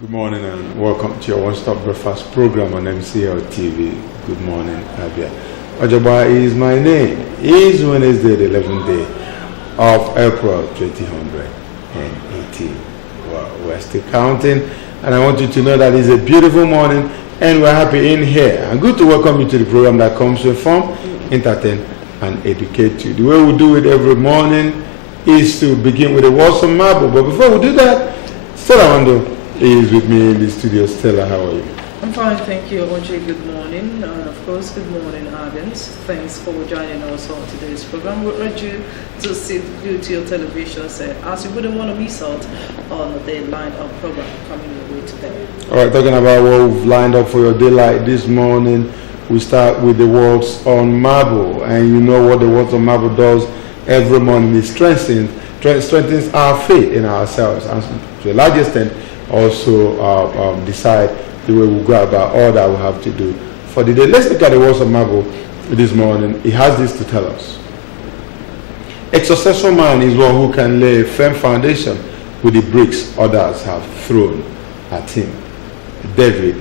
Good morning and welcome to your one-stop breakfast program on MCL TV. Good morning, Abia. Ojaba is my name. It's Wednesday, the 11th day of April 2018. Well, we're still counting, and I want you to know that it's a beautiful morning and we're happy in here. And good to welcome you to the program that comes to inform, entertain, and educate you. The way we do it every morning is to begin with a words from Marble. But before we do that, Stella Wando is with me in the studio. Stella, how are you? I'm fine, thank you, OJ. Good morning. And of course, good morning, Abians. Thanks for joining us on today's program. We urge you to sit glued to your television set as you wouldn't want to miss out on the line-up program coming your way today. All right, talking about what we've lined up for your daylight this morning, we start with the words on Marble. And you know what the words on Marble does every morning. It strengthens our faith in ourselves, and to a large extent also decide the way we go about all that we have to do for the day. Let's look at the words of Marble this morning. He has this to tell us. A successful man is one who can lay a firm foundation with the bricks others have thrown at him. David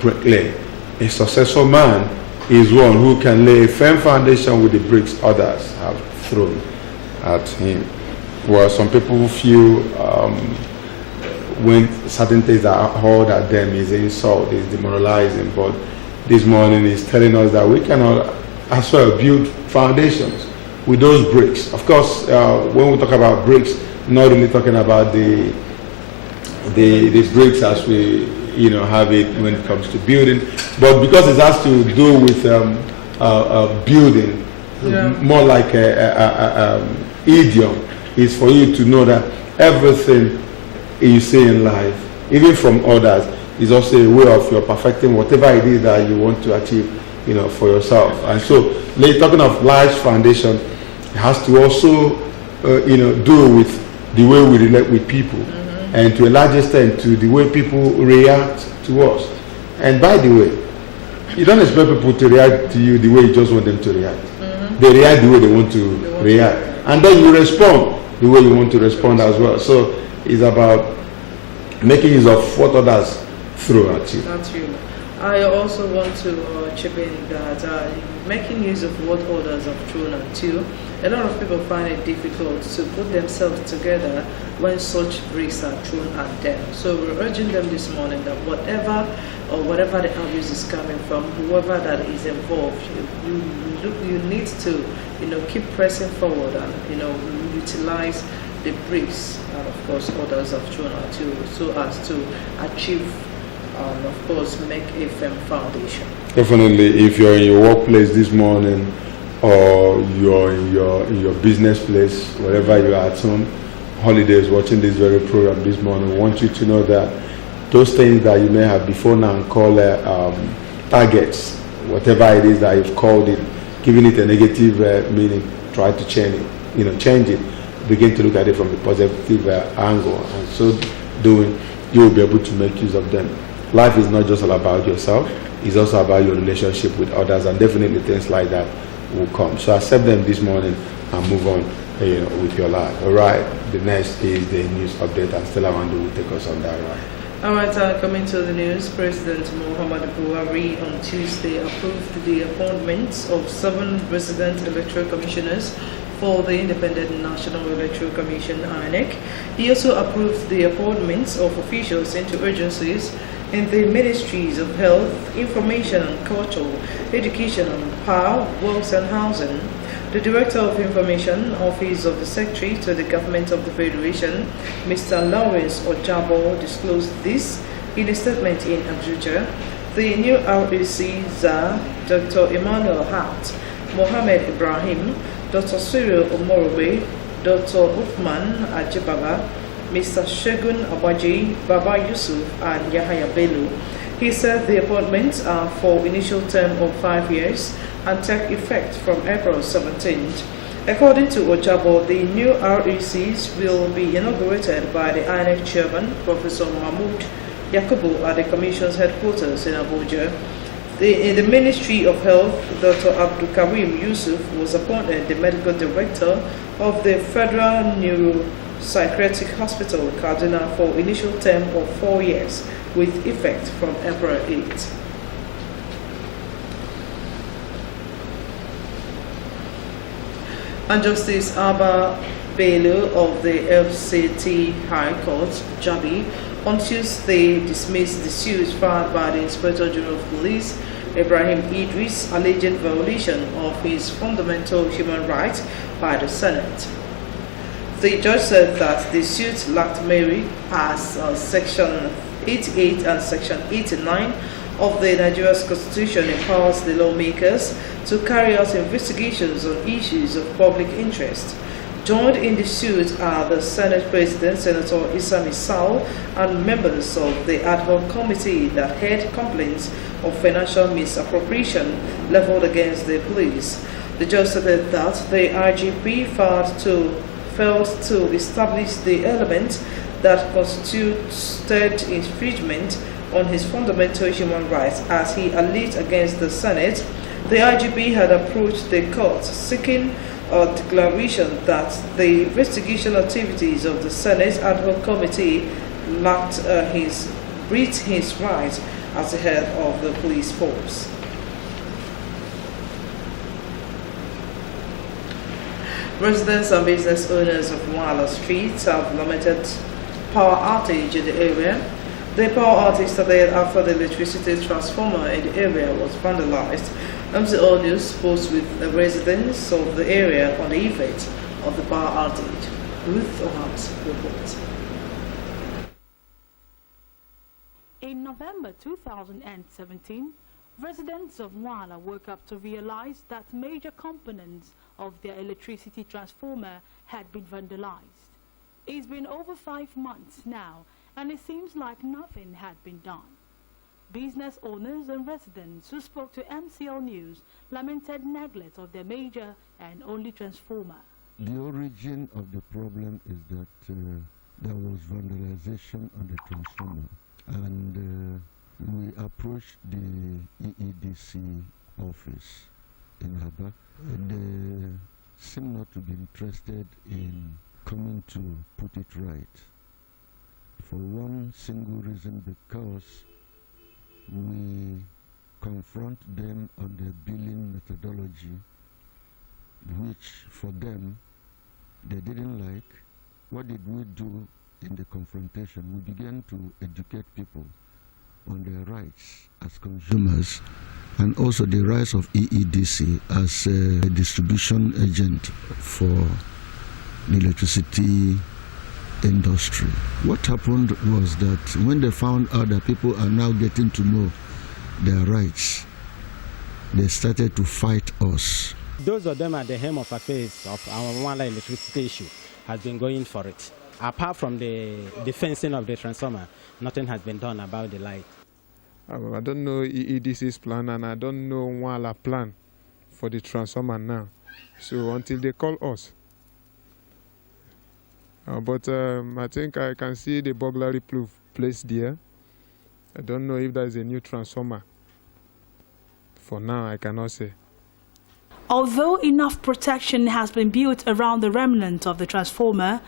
Brickley. A successful man is one who can lay a firm foundation with the bricks others have thrown at him. Well, some people feel when certain things are hurled at them is an insult, is demoralizing, but this morning is telling us that we cannot as well build foundations with those bricks. Of course, when we talk about bricks, not really talking about the bricks as we have it when it comes to building, but because it has to do with building, more like a idiom, is for you to know that everything you see in life, even from others, is also a way of your perfecting whatever it is that you want to achieve, for yourself. And so, talking of large foundation, it has to also, do with the way we relate with people, and to a large extent to the way people react to us. And by the way, you don't expect people to react to you the way you just want them to react. They react the way they want to react, and then you respond the way you want to respond as well. So it's about making use of what others throw at you. That's you. I also want to chip in that making use of what others have thrown at you, a lot of people find it difficult to put themselves together when such bricks are thrown at them. So we're urging them this morning that whatever the abuse is coming from, whoever that is involved, you need to keep pressing forward and utilize the bricks and of course others have thrown at you so as to achieve and of course make a firm foundation. Definitely, if you're in your workplace this morning or you're in your business place, wherever you are at home, holidays, watching this very program this morning, I want you to know that those things that you may have before now called targets, whatever it is that you've called it, giving it a negative meaning, try to change it. Begin to look at it from a positive angle, and so doing, you will be able to make use of them. Life is not just all about yourself; it's also about your relationship with others, and definitely things like that will come. So accept them this morning and move on, with your life. All right. The next is the news update, and Stella Wando will take us on that ride. All right, coming to the news, President Muhammad Buhari on Tuesday approved the appointments of 7 resident electoral commissioners for the Independent National Electoral Commission, INEC. He also approved the appointments of officials into agencies in the Ministries of Health, Information and Culture, Education and Power, Works and Housing. The Director of Information, Office of the Secretary to the Government of the Federation, Mr. Lawrence Ojabo, disclosed this in a statement in Abuja. The new RECs are Dr. Emmanuel Hart, Mohammed Ibrahim, Dr. Cyril Omorobe, Dr. Uthman Ajibaba, Mr. Shegun Abaji, Baba Yusuf, and Yahya Bello. He said the appointments are for initial term of 5 years and take effect from April 17th. According to Ojabo, the new RECs will be inaugurated by the INEC chairman, Professor Mahmoud Yakubu, at the Commission's headquarters in Abuja. In the Ministry of Health, Dr. Abdul Karim Yusuf was appointed the Medical Director of the Federal Psychiatric Hospital, Kaduna, for initial term of 4 years with effect from April 8. And Justice Abba Bello of the FCT High Court, Jabi, on Tuesday dismissed the suit filed by the Inspector General of Police, Ibrahim Idris, alleged violation of his fundamental human rights by the Senate. The judge said that the suit lacked merit as Section 88 and Section 89 of the Nigeria's Constitution empowers the lawmakers to carry out investigations on issues of public interest. Joined in the suit are the Senate President, Senator Issa Misal, and members of the ad hoc committee that heard complaints of financial misappropriation leveled against the police. The judge said that the IGP failed to establish the elements that constituted infringement on his fundamental human rights. As he alleged against the Senate, the IGP had approached the court seeking a declaration that the investigation activities of the Senate ad hoc committee breached his rights as the head of the police force. Residents and business owners of Wala Street have lamented power outage in the area. The power outage started after the electricity transformer in the area was vandalized. MCO News spoke with the residents of the area on the effect of the power outage. Ruth Ohams reports. In November 2017, residents of Wala woke up to realize that major components of their electricity transformer had been vandalized. It's been over 5 months now, and it seems like nothing had been done. Business owners and residents who spoke to MCL News lamented neglect of their major and only transformer. The origin of the problem is that there was vandalization on the transformer, and we approached the EEDC office in Abia. They seem not to be interested in coming to put it right, for one single reason, because we confront them on their billing methodology, which for them they didn't like. What did we do in the confrontation? We began to educate people on their rights as consumers, and also the rights of EEDC as a distribution agent for the electricity industry. What happened was that when they found out that people are now getting to know their rights, they started to fight us. Those of them at the helm of affairs of our Wala electricity issue has been going for it. Apart from the fencing of the transformer, nothing has been done about the light. I don't know EEDC's plan, and I don't know Wala plan for the transformer now. So until they call us. But I think I can see the burglary proof placed there. I don't know if there is a new transformer. For now, I cannot say. Although enough protection has been built around the remnant of the transformer,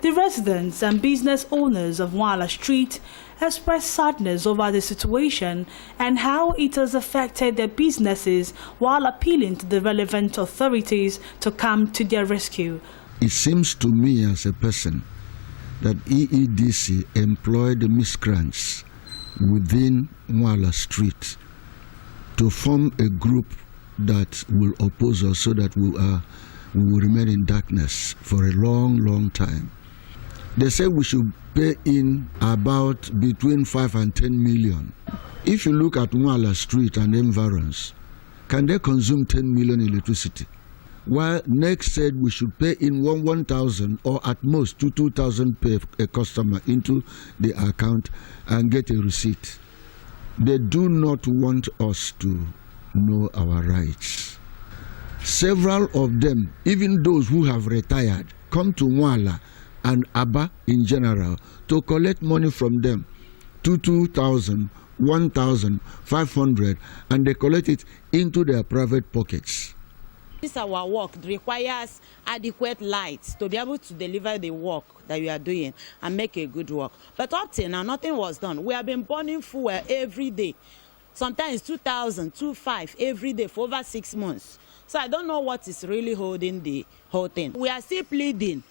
the residents and business owners of Wala Street expressed sadness over the situation and how it has affected their businesses, while appealing to the relevant authorities to come to their rescue. It seems to me as a person that EEDC employed the miscreants within Wala Street to form a group that will oppose us, so that we will remain in darkness for a long, long time. They say we should pay in about between 5 and 10 million. If you look at Wala Street and environs, can they consume 10 million electricity? While next said we should pay in 1,000 or at most 2,000 per a customer into the account and get a receipt. They do not want us to know our rights. Several of them, even those who have retired, come to Wala and Abba in general to collect money from them, 2,000, 1,500, and they collect it into their private pockets. practice our work requires adequate lights to be able to deliver the work that we are doing and make a good work. But up till now, nothing was done. We have been burning fuel every day, sometimes 2,000, 2,500 every day for over 6 months. So I don't know what is really holding the whole thing. We are still pleading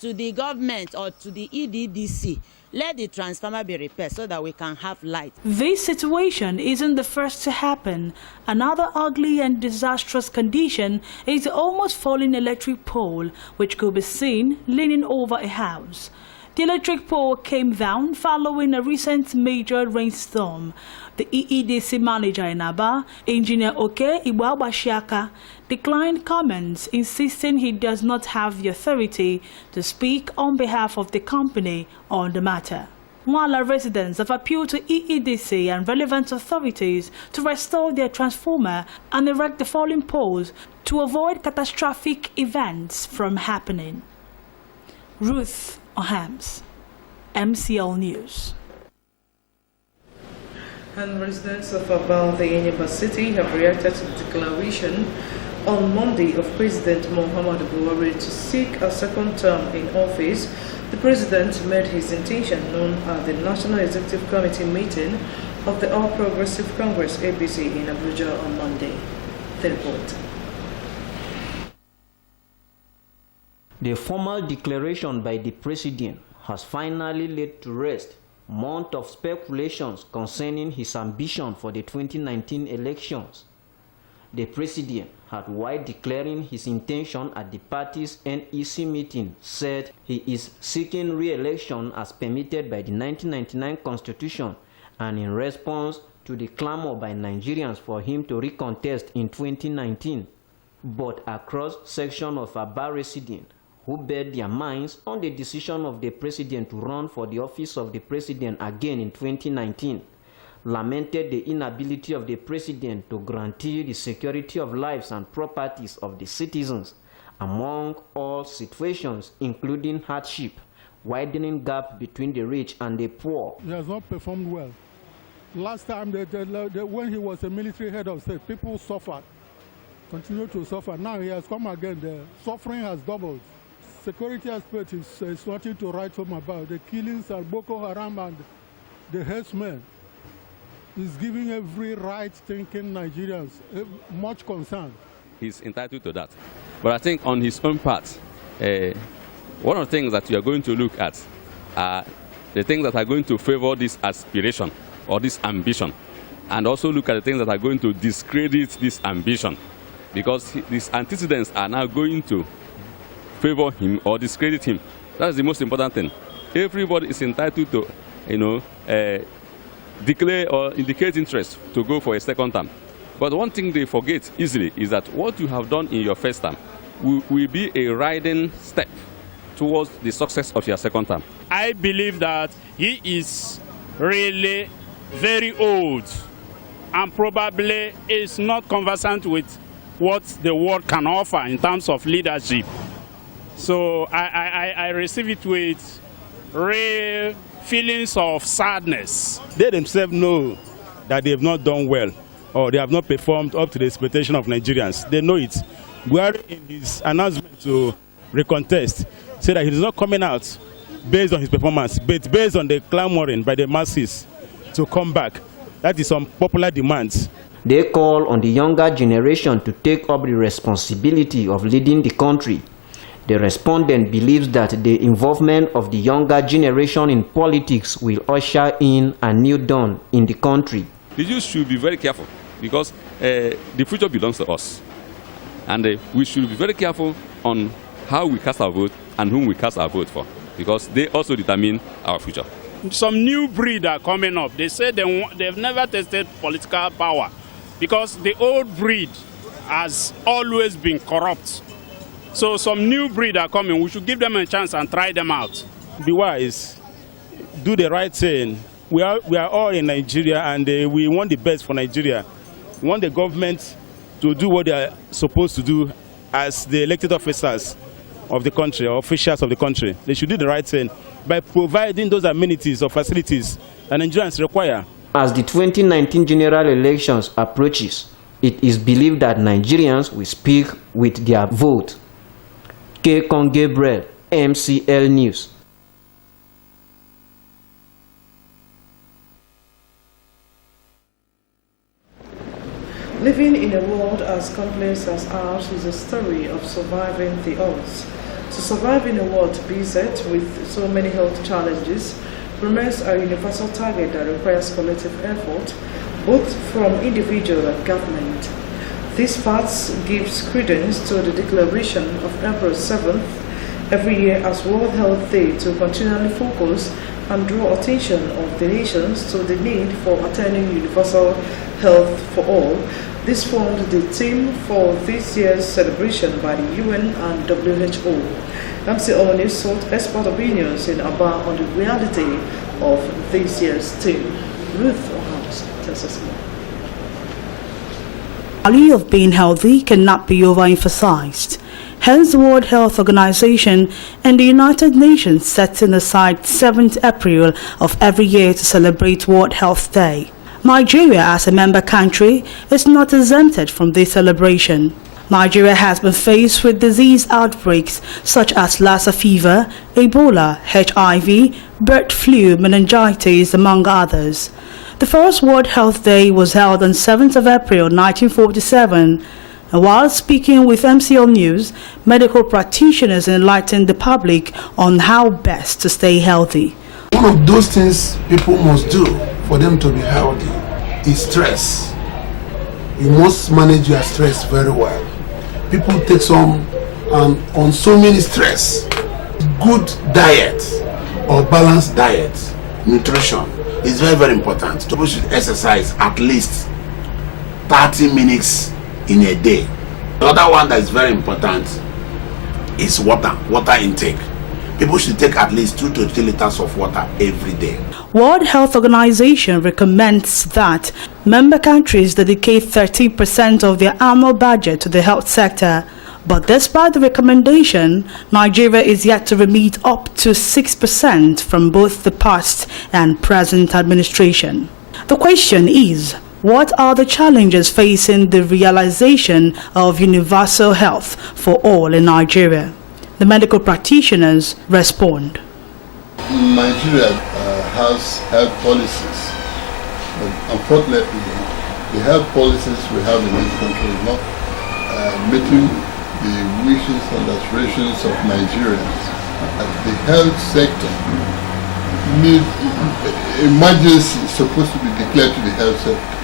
to the government or to the EDDC, let the transformer be repaired so that we can have light. This situation isn't the first to happen. Another ugly and disastrous condition is the almost falling electric pole, which could be seen leaning over a house. The electric pole came down following a recent major rainstorm. The EEDC manager in Abia, Engineer Oke Iwabashiaka, declined comments, insisting he does not have the authority to speak on behalf of the company on the matter. While residents have appealed to EEDC and relevant authorities to restore their transformer and erect the falling poles to avoid catastrophic events from happening. Ruth Ohams, MCL News. And residents of Abia University have reacted to the declaration on Monday of President Muhammadu Buhari to seek a second term in office. The president made his intention known at the National Executive Committee meeting of the All Progressive Congress APC in Abuja on Monday. The report. The formal declaration by the president has finally laid to rest months of speculations concerning his ambition for the 2019 elections. The president had, while declaring his intention at the party's NEC meeting, said he is seeking re-election as permitted by the 1999 Constitution and in response to the clamor by Nigerians for him to recontest in 2019. But a cross-section of Abia residents who bet their minds on the decision of the president to run for the office of the president again in 2019, lamented the inability of the president to guarantee the security of lives and properties of the citizens, among all situations, including hardship, widening gap between the rich and the poor. He has not performed well. Last time, when he was a military head of state, people suffered, continue to suffer. Now he has come again, the suffering has doubled. Security aspect is nothing to write home about. The killings at Boko Haram and the herdsmen is giving every right-thinking Nigerians much concern. He's entitled to that. But I think on his own part, one of the things that we are going to look at are the things that are going to favor this aspiration or this ambition, and also look at the things that are going to discredit this ambition, because these antecedents are now going to favor him or discredit him. That's the most important thing. Everybody is entitled to, declare or indicate interest to go for a second term. But one thing they forget easily is that what you have done in your first term will be a riding step towards the success of your second term. I believe that he is really very old and probably is not conversant with what the world can offer in terms of leadership. So I receive it with real feelings of sadness. They themselves know that they have not done well or they have not performed up to the expectation of Nigerians. They know it. Buhari, in his announcement to recontest, said that he is not coming out based on his performance, but based on the clamoring by the masses to come back. That is some popular demands. They call on the younger generation to take up the responsibility of leading the country. The respondent believes that the involvement of the younger generation in politics will usher in a new dawn in the country. The youth should be very careful because the future belongs to us. And we should be very careful on how we cast our vote and whom we cast our vote for, because they also determine our future. Some new breed are coming up. They say they've never tested political power because the old breed has always been corrupt. So some new breed are coming. We should give them a chance and try them out. Be wise, do the right thing. We are all in Nigeria, and we want the best for Nigeria. We want the government to do what they are supposed to do as the elected officers of the country, or officials of the country. They should do the right thing by providing those amenities or facilities that Nigerians require. As the 2019 general elections approaches, it is believed that Nigerians will speak with their vote. K. Con Gabriel, MCL News. Living in a world as complex as ours is a story of surviving the odds. To survive in a world beset with so many health challenges remains a universal target that requires collective effort, both from individual and government. This fact gives credence to the declaration of April 7th every year as World Health Day to continually focus and draw attention of the nations to the need for attaining universal health for all. This formed the theme for this year's celebration by the UN and WHO. MCL News sought expert opinions in Abia on the reality of this year's theme. Ruth Ohams tells us more. The value of being healthy cannot be overemphasized. Hence, the World Health Organization and the United Nations setting aside 7th April of every year to celebrate World Health Day. Nigeria, as a member country, is not exempted from this celebration. Nigeria has been faced with disease outbreaks such as Lassa fever, Ebola, HIV, bird flu, meningitis, among others. The first World Health Day was held on 7th of April 1947. And while speaking with MCL News, medical practitioners enlightened the public on how best to stay healthy. One of those things people must do for them to be healthy is stress. You must manage your stress very well. People take some on so many stress. Good diet or balanced diet, nutrition is very, very important. People should exercise at least 30 minutes in a day. Another one that is very important is water intake. People should take at least 2 to 3 liters of water every day. World Health Organization recommends that member countries dedicate 13% of their annual budget to the health sector. But despite the recommendation, Nigeria is yet to remit up to 6% from both the past and present administration. The question is, what are the challenges facing the realization of universal health for all in Nigeria? The medical practitioners respond. Nigeria has health policies, but unfortunately, the health policies we have in this country is not meeting the wishes and aspirations of Nigerians. The health sector emergency is supposed to be declared to the health sector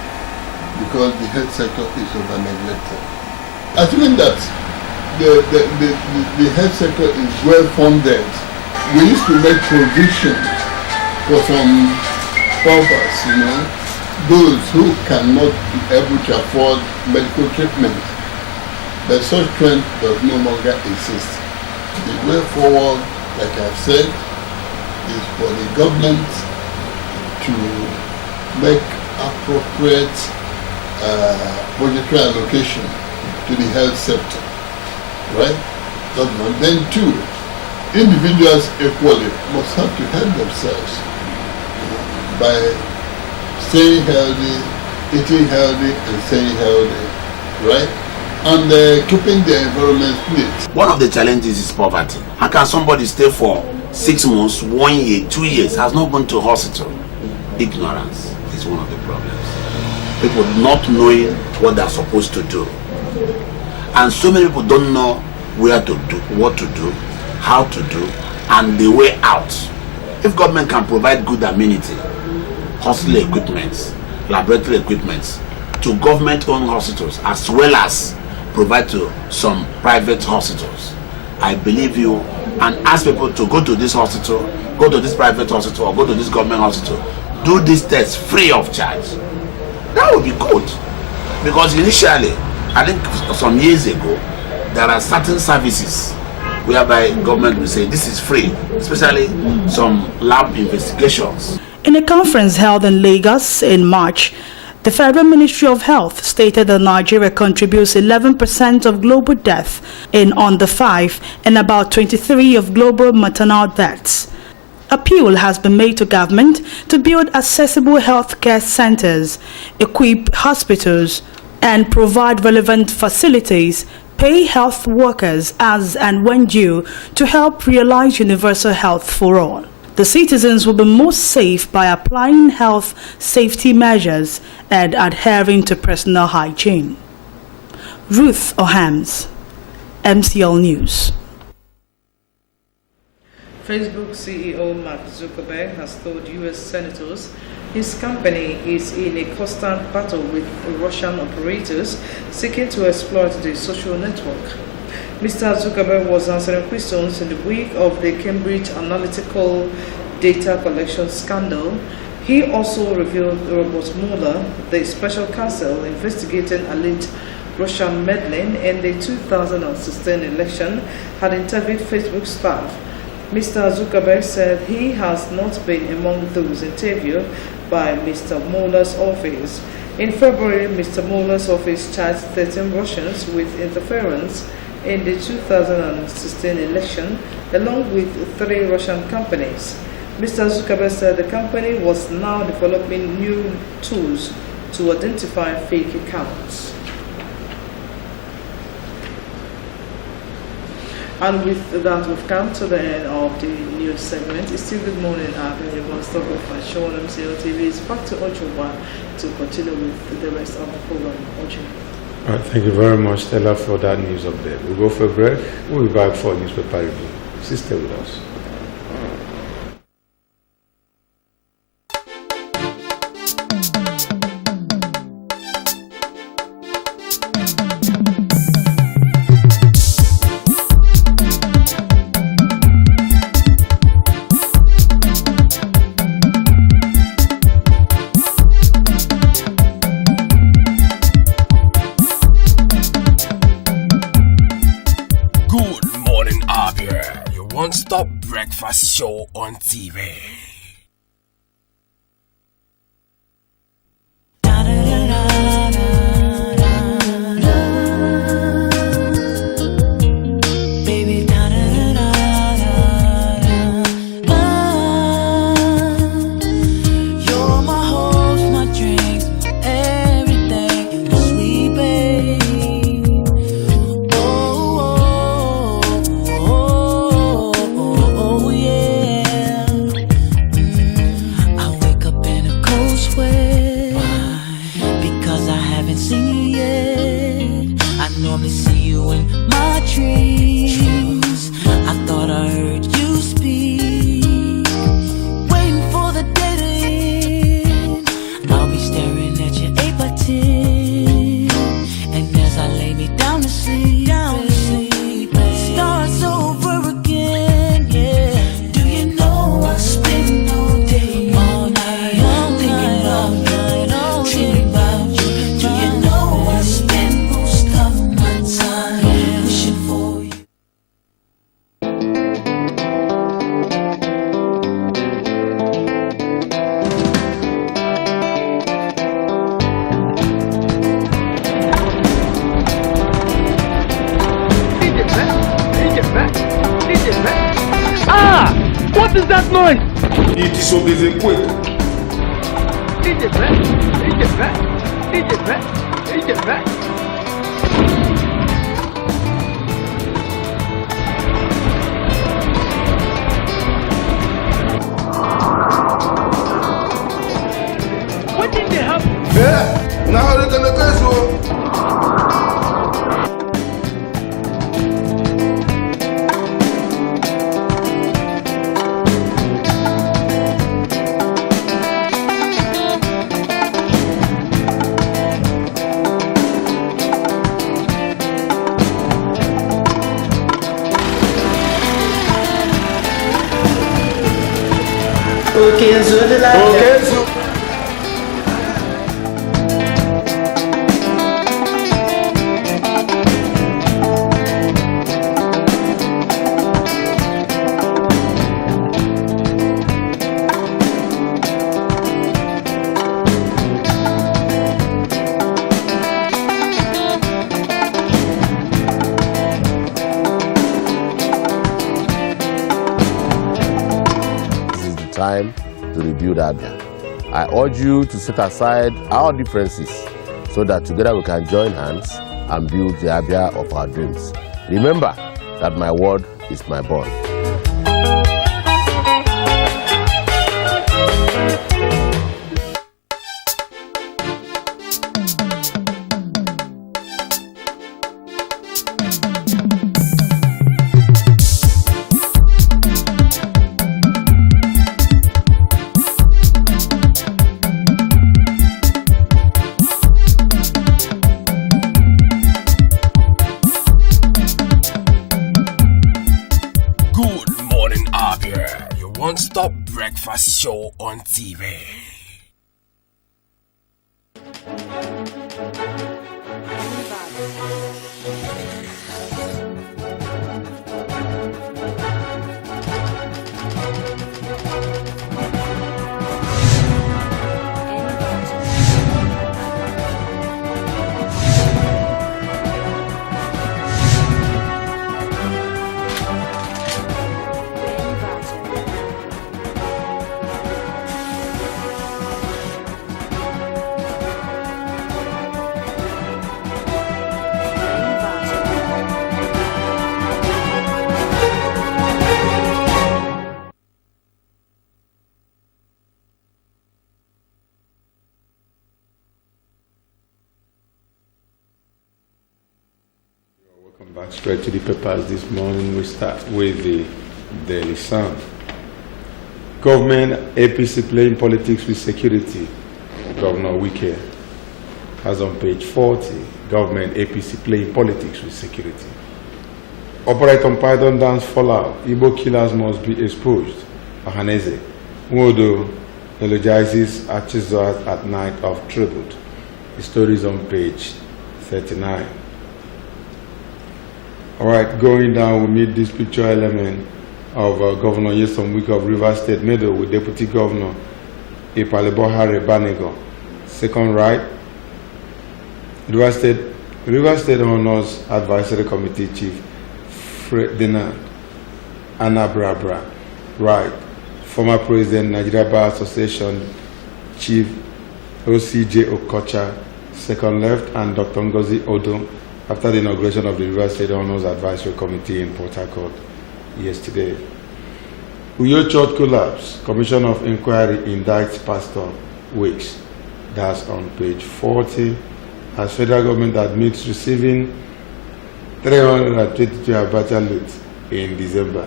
because the health sector is over-neglected. Assuming that the health sector is well funded, we used to make provision for some paupers, those who cannot be able to afford medical treatment. But such trend does no longer exist. The way forward, like I've said, is for the government to make appropriate budgetary allocation to the health sector. Right? That's one. Then 2, individuals equally must have to help themselves by staying healthy, eating healthy, and staying healthy. Right? And keeping the environment clean. One of the challenges is poverty. How can somebody stay for 6 months, 1 year, 2 years, has not gone to hospital? Ignorance is one of the problems. People not knowing what they're supposed to do. And so many people don't know where to do, what to do, how to do, and the way out. If government can provide good amenity, hospital equipment, laboratory equipment, to government-owned hospitals, as well as provide to some private hospitals, I believe you, and ask people to go to this hospital, go to this private hospital, or go to this government hospital, do this test free of charge. That would be good. Because initially, I think some years ago, there are certain services whereby government will say this is free, especially some lab investigations. In a conference held in Lagos in March, the Federal Ministry of Health stated that Nigeria contributes 11% of global death in under 5 and about 23% of global maternal deaths. Appeal has been made to government to build accessible healthcare centers, equip hospitals, and provide relevant facilities, pay health workers as and when due to help realize universal health for all. The citizens will be most safe by applying health safety measures and adhering to personal hygiene. Ruth Ohams, MCL News. Facebook CEO Mark Zuckerberg has told U.S. senators his company is in a constant battle with Russian operators seeking to exploit the social network. Mr. Zuckerberg was answering questions in the wake of the Cambridge Analytica data collection scandal. He also revealed Robert Mueller, the special counsel investigating alleged Russian meddling in the 2016 election, had interviewed Facebook staff. Mr. Zuckerberg said he has not been among those interviewed by Mr. Mueller's office. In February, Mr. Mueller's office charged 13 Russians with interference in the 2016 election, along with 3 Russian companies. Mr. Zuckerberg said the company was now developing new tools to identify fake accounts. And with that, we've come to the end of the news segment. It's still Good Morning, Abia. You're going to stop with my show on MCL TV. It's back to Ochoa to continue with the rest of the program. Ochoa. All right, thank you very much, Stella, for that news update. We'll go for a break. We'll be back for a newspaper review. Stay with us. One-stop breakfast show on TV. What is that noise? It is obeying quick. What did they happen? Yeah, now they're gonna go. Okay, so the line. Okay, so. Time to rebuild Abia. I urge you to set aside our differences so that together we can join hands and build the Abia of our dreams. Remember that my word is my bond. Good morning, Abia. Your one-stop breakfast show on TV. Welcome back straight to the papers this morning. We start with the Daily Sun. Government APC playing politics with security. Governor Wike has on page 40. Government APC playing politics with security. Operation Python dance fallout. Igbo killers must be exposed. Ohaneze. Nwodo eulogizes Achizua at night of tribute. The story is on page 39. All right, going down, we meet this picture element of Governor Nyesom Wike of Rivers State Meadow with Deputy Governor Ipalebo Hare Banego. Second right, Rivers State Honors Advisory Committee Chief Ferdinand Anabrabra. Right, former President Nigeria Bar Association Chief OCJ Okocha. Second left, and Dr. Ngozi Odom, after the inauguration of the Rivers State Honors Advisory Committee in Port Harcourt yesterday. Uyo Church collapse. Commission of Inquiry indicts Pastor Weeks. That's on page 40. As federal government admits receiving 322 Abacha loot in December.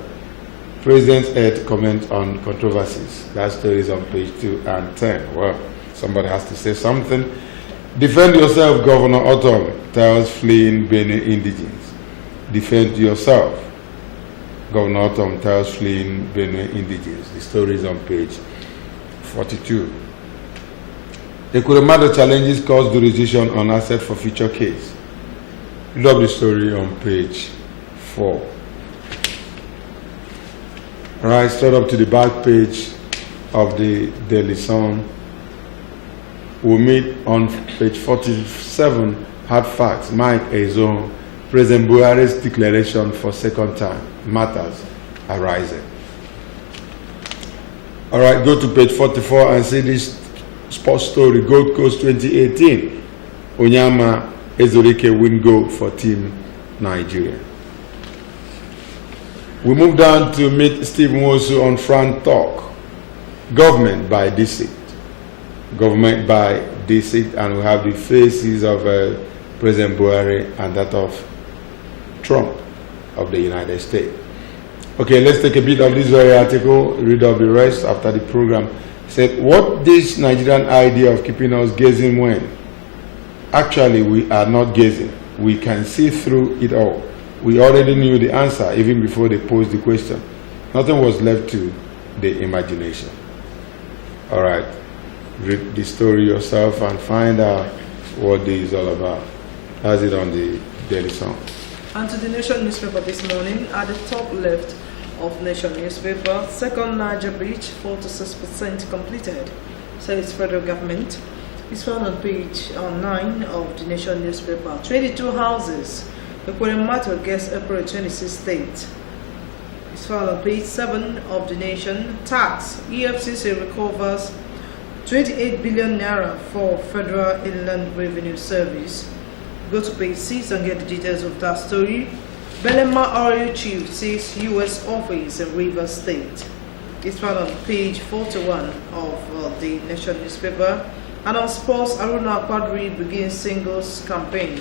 President's aide comment on controversies. That story is on page 2 and 10. Well, somebody has to say something. Defend yourself, Governor Otom tells fleeing Benin indigents. Defend yourself, Governor Otom tells fleeing Benin indigents. The story is on page 42. Ekuremado challenges court jurisdiction on asset for future case. Read up the story on page 4. All right, straight up to the back page of the Daily Sun. We'll meet on page 47, hard facts. Mike Ezo, President Buhari's declaration for second time. Matters arising. All right, go to page 44 and see this sports story. Gold Coast 2018. Onyama Ezorike win gold for Team Nigeria. We move down to meet Steve Nwosu on Front Talk. Government by deceit. Government by deceit, and we have the faces of President Buhari and that of Trump of the United States. Okay, let's take a bit of this very article, read up the rest after the program. It said, what this Nigerian idea of keeping us gazing when? Actually, we are not gazing. We can see through it all. We already knew the answer even before they posed the question. Nothing was left to the imagination. All right. Read the story yourself and find out what this is all about. That's it on the Daily Sun. And to the Nation newspaper this morning, at the top left of Nation newspaper, second Niger Bridge, 46% completed, says federal government. It's found on page 9 of the Nation newspaper. 22 houses, Ekwuremato gets April 26 date. It's found on page 7 of the Nation. Tax, EFCC recovers 28 billion naira for Federal Inland Revenue Service. Go to page 6 and get the details of that story. Belema Oil Chief says U.S. office in Rivers State. It's found on page 41 of the Nation newspaper. And on sports, Aruna Quadri begins singles campaign.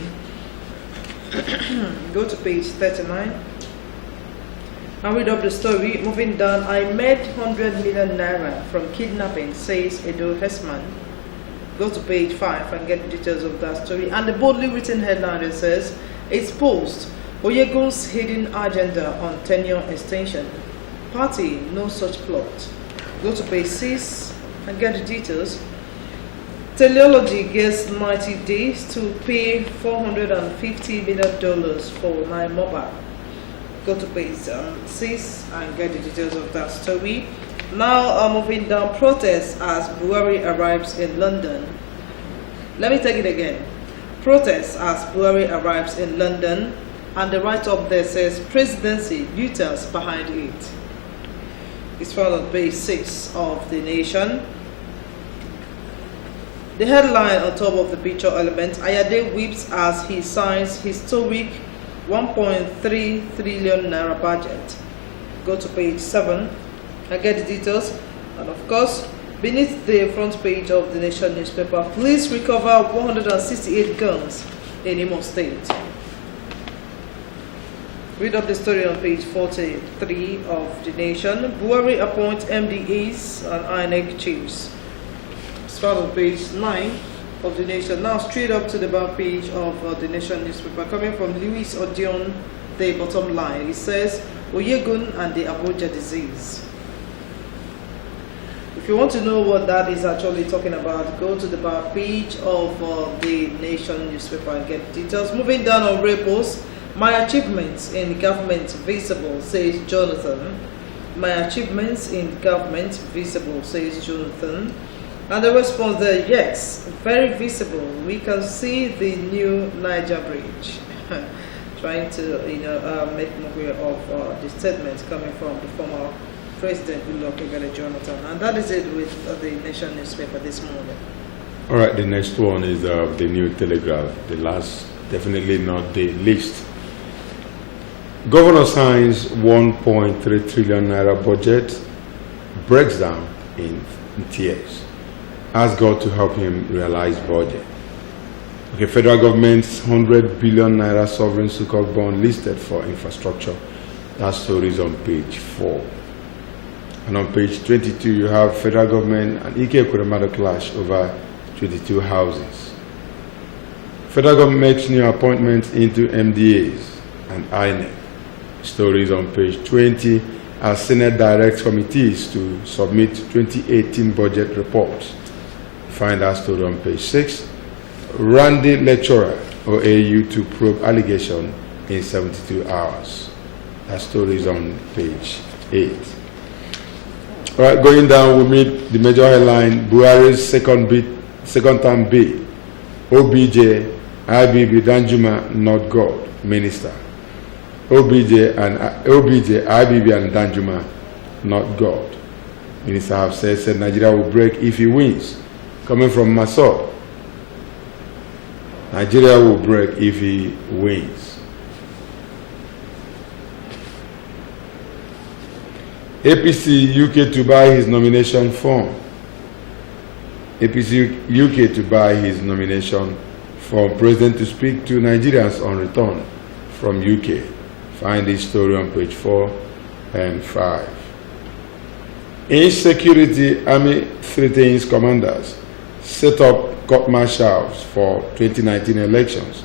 Go to page 39. I'll read up the story. Moving down, I made 100 million naira from kidnapping, says Edo Hesman. Go to page 5 and get the details of that story. And the boldly written headline that says, exposed, Oyegun's hidden agenda on tenure extension. Party, no such plot. Go to page 6 and get the details. Teleology gets 90 days to pay $450 million for 9 mobile. Go to page 6 and get the details of that story. Now moving down, protests as Buhari arrives in London. Let me take it again. Protests as Buhari arrives in London, and the write-up there says presidency looters behind it. It's found on page 6 of the Nation. The headline on top of the picture element, Ayade weeps as he signs historic 1.3 trillion naira budget. Go to page 7 and get the details. And of course, beneath the front page of the Nation newspaper, police recover 168 guns in Imo State. Read up the story on page 43 of the Nation. Buhari appoints MDAs and INEC chiefs. Start on page 9 of the Nation. Now straight up to the back page of the Nation newspaper, coming from Louis Odion, the bottom line. It says, Oyegun and the Abuja disease. If you want to know what that is actually talking about, go to the back page of the Nation newspaper and get details. Moving down on repos, my achievements in government visible, says Jonathan. My achievements in government visible, says Jonathan. And the response there, yes, very visible. We can see the new Niger Bridge. Trying to, make mockery of the statement coming from the former President Goodluck Jonathan. And that is it with the Nation newspaper this morning. All right, the next one is the New Telegraph. The last, definitely not the least. Governor signs 1.3 trillion naira budget, breaks down in tears. Ask God to help him realize budget. Okay, federal government's 100 billion naira sovereign so-called bond listed for infrastructure. That story is on page 4. And on page 22, you have federal government and Ike Kuremado clash over 22 houses. Federal government makes new appointments into MDAs and INEC. Stories on page 20 as Senate directs committees to submit 2018 budget reports. Find that story on page 6. Randy lecturer OAU to probe allegation in 72 hours. That story is on page 8. All right, going down, we meet the major headline: Buhari's second term bid. OBJ, IBB, Danjuma, not God, minister. OBJ, IBB, and Danjuma, not God. Minister have said Nigeria will break if he wins. Coming from Masor, Nigeria will break if he wins. APC UK to buy his nomination form. APC UK to buy his nomination form. President to speak to Nigerians on return from UK. Find this story on page 4 and 5. Insecurity, Army threatens commanders. Set up court martials for 2019 elections.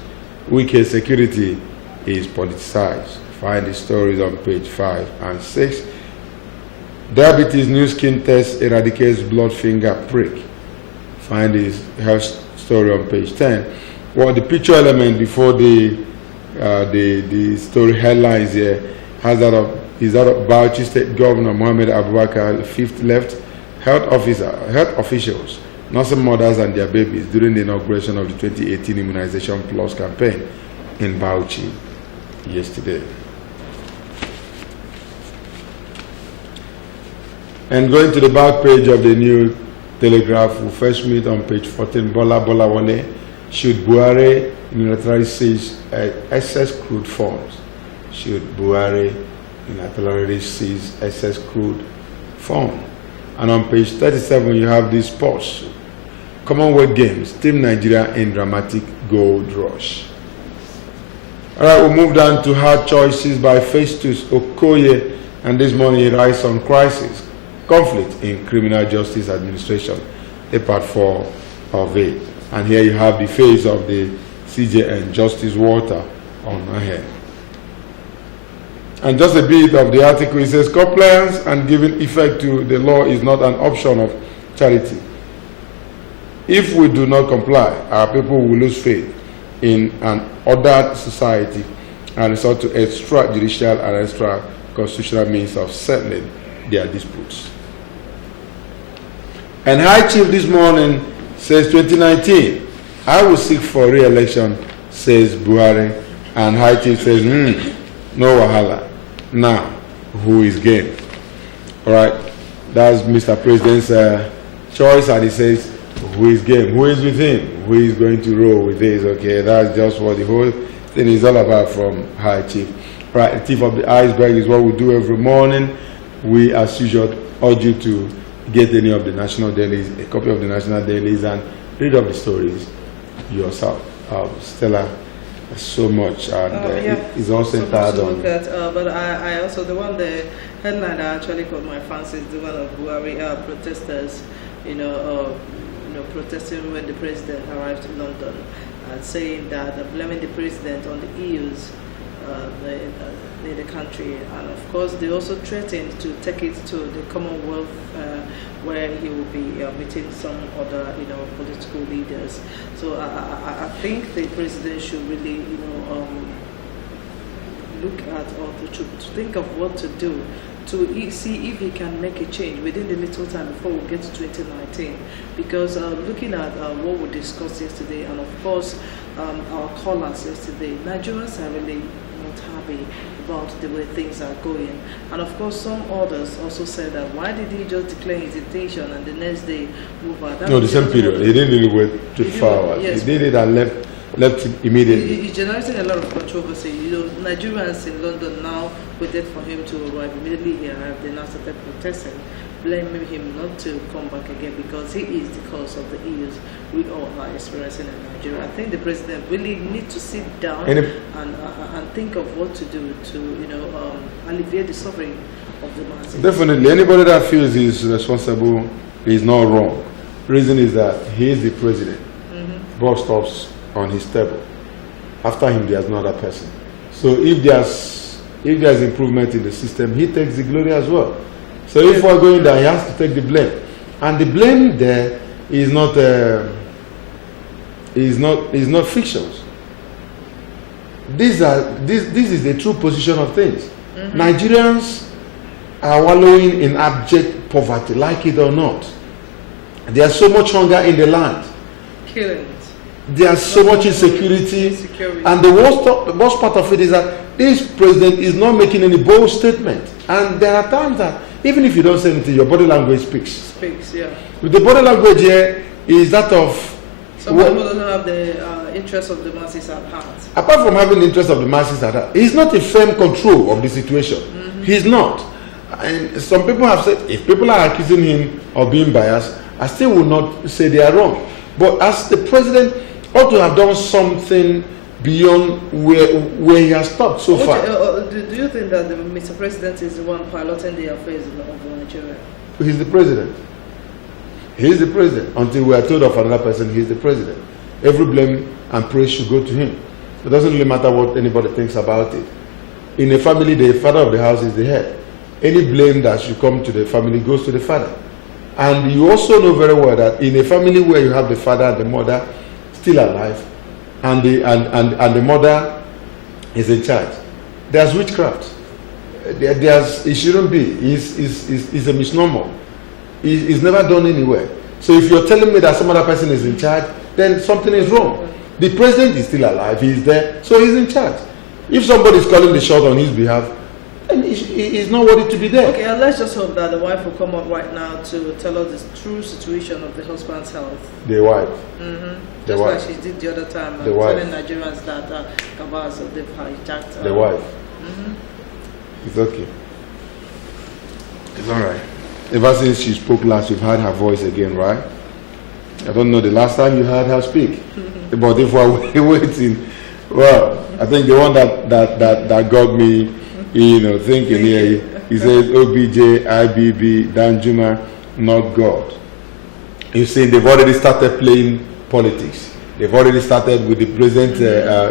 Weekend security is politicized. Find the stories on page 5 and 6. Diabetes new skin test eradicates blood finger prick. Find this health story on page 10. Well, the picture element before the story headlines here is that of Bauchi State Governor Mohamed Abubakar, fifth left health officials, nursing mothers and their babies during the inauguration of the 2018 Immunization Plus campaign in Bauchi yesterday. And going to the back page of the New Telegraph will first meet on page 14. Bola Wane, should Buhari unilaterally seize excess crude funds? Should Buhari unilaterally seize excess crude funds? And on page 37, you have the sports. Commonwealth Games, Team Nigeria in dramatic gold rush. All right, we'll move down to hard choices by Festus Okoye, and this morning he writes on crisis, conflict in criminal justice administration, a part 4 of it. And here you have the face of the CJN, Justice Walter, on ahead. And just a bit of the article, it says, compliance and giving effect to the law is not an option of charity. If we do not comply, our people will lose faith in an ordered society and resort to extrajudicial and extra-constitutional means of settling their disputes. And High Chief this morning says 2019, I will seek for re-election, says Buhari. And High Chief says, no wahala. Now, who is game? All right, that's Mr. President's choice, and he says, who is game? Who is with him? Who is going to roll with this? Okay, that's just what the whole thing is all about from High Chief. All right, the tip of the iceberg is what we do every morning. We, as usual, urge you to get any of the national dailies, a copy of the national dailies, and read up the stories yourself. Stella, so much, and it's all centered on. But I also, the headline that actually caught my fancy is the one of Buhari protesters, protesting when the president arrived in London, saying that blaming the president on the EU's in the country, and of course they also threatened to take it to the Commonwealth, where he will be meeting some other political leaders. So I think the president should really look at or to think of what to do to see if he can make a change within the little time before we get to 2019. Because looking at what we discussed yesterday, and of course our callers yesterday, Nigerians are really not happy about the way things are going. And of course some others also said that why did he just declare his intention and the next day move out? No, the same period. He didn't really wait 24 hours. Yes. He did it and left immediately. It's generating a lot of controversy. Nigerians in London now waited for him to arrive. Immediately he arrived, they now started protesting, blaming him not to come back again because he is the cause of the issues we all are experiencing in Nigeria. I think the president really needs to sit down and think of what to do to alleviate the suffering of the masses. Definitely, anybody that feels he is responsible is not wrong. Reason is that he is the president. Boss stops on his table. After him, there's no other person. So if there's improvement in the system, he takes the glory as well. So if we're going there, he has to take the blame, and the blame there is not fictions. This is the true position of things. Nigerians are wallowing in abject poverty, like it or not. There's so much hunger in the land. Killings. There's so much insecurity. And the worst part of it is that this president is not making any bold statement. And there are times that even if you don't say anything, your body language speaks. Yeah. The body language here is that of... Some people don't have the interest of the masses at heart. Apart from having the interest of the masses at heart, he's not in firm control of the situation. He's not. And some people have said, if people are accusing him of being biased, I still will not say they are wrong. But as the president ought to have done something beyond where he has stopped so far. Do you think that Mr. President is the one piloting the affairs of Nigeria? He's the president. He's the president. Until we are told of another person, he's the president. Every blame and praise should go to him. It doesn't really matter what anybody thinks about it. In a family, the father of the house is the head. Any blame that should come to the family goes to the father. And you also know very well that in a family where you have the father and the mother still alive, and the mother is in charge, there's witchcraft. It shouldn't be. It's a misnomer. It's never done anywhere. So if you're telling me that some other person is in charge, then something is wrong. The president is still alive. He's there, so he's in charge. If somebody is calling the shot on his behalf, and he's not worthy to be there. Okay, let's just hope that the wife will come up right now to tell us the true situation of the husband's health. The wife. Just like she did the other time, the wife. telling Nigerians that Kabas, they've hijacked. The wife. It's okay. It's all right. Ever since she spoke last, you've heard her voice again, right? I don't know the last time you heard her speak. But if we're waiting, well, I think the one that got me, thinking here, he says OBJ, IBB, Danjuma, not God. You see, they've already started playing politics. They've already started with the present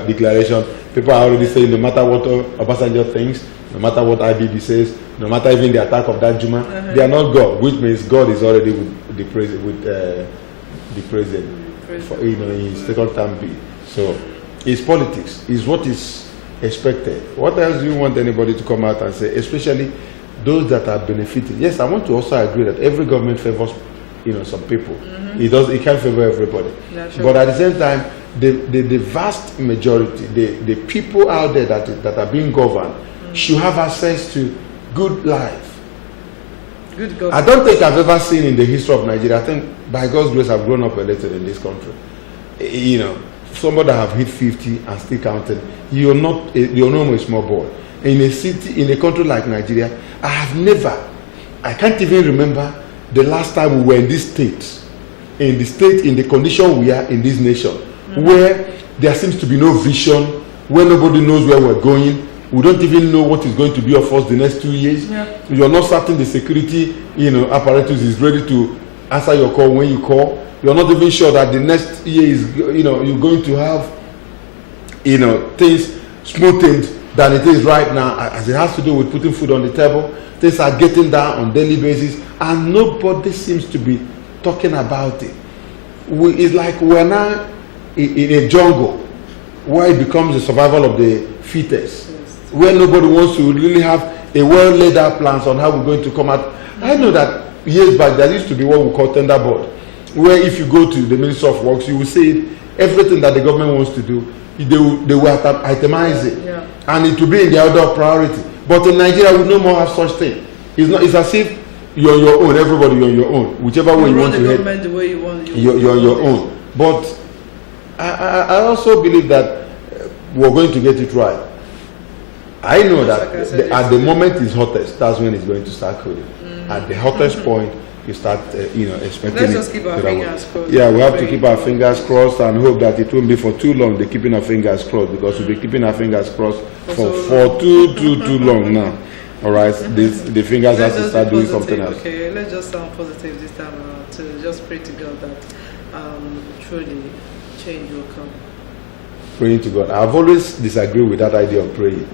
declaration. People are already saying no matter what Obasanjo thinks, no matter what IBB says, no matter even the attack of Danjuma, they are not God, which means God is already with the president, for, in his second term bid. So it's politics. It's what is expected. What else do you want anybody to come out and say, especially those that are benefiting? Yes, I want to also agree that every government favors some people. It can't favor everybody. Yeah, sure. But at the same time, the vast majority, the people out there that are being governed should have access to good life. Good government. I don't think I've ever seen in the history of Nigeria, I think by God's grace I've grown up elected in this country. Somebody that have hit 50 and still counting, you're not a small boy. In a city, in a country like Nigeria, I can't even remember the last time we were in this state, in the condition we are in this nation, where there seems to be no vision, where nobody knows where we're going. We don't even know what is going to be of us the next 2 years. Yeah. You're not certain the security, apparatus is ready to answer your call when you call. You're not even sure that the next year is, you're going to have, things smoothened than it is right now, as it has to do with putting food on the table. Things are getting down on a daily basis, and nobody seems to be talking about it. It's like we're now in a jungle where it becomes the survival of the fittest, where nobody wants to really have a well laid out plans on how we're going to come out. I know that years back there used to be what we call tender board, where if you go to the Ministry of Works, you will see everything that the government wants to do, they will itemize it, and it will be in the order of priority. But in Nigeria, we no more have such thing. It's as if you're on your own, everybody you're on your own, whichever way you want to head. The way you want, you're on your own. But I also believe that we're going to get it right. I know that at the moment it's hottest, that's when it's going to start cooling. At the hottest point, you start, expecting. Let's just keep our fingers crossed. Yeah, we have to keep our fingers crossed and hope that it won't be for too long. They're keeping our fingers crossed, because we'll be keeping our fingers crossed for too long now. All right, the fingers have to start doing something else. Okay, let's just sound positive this time around to just pray to God that truly change will come. Praying to God. I've always disagreed with that idea of praying.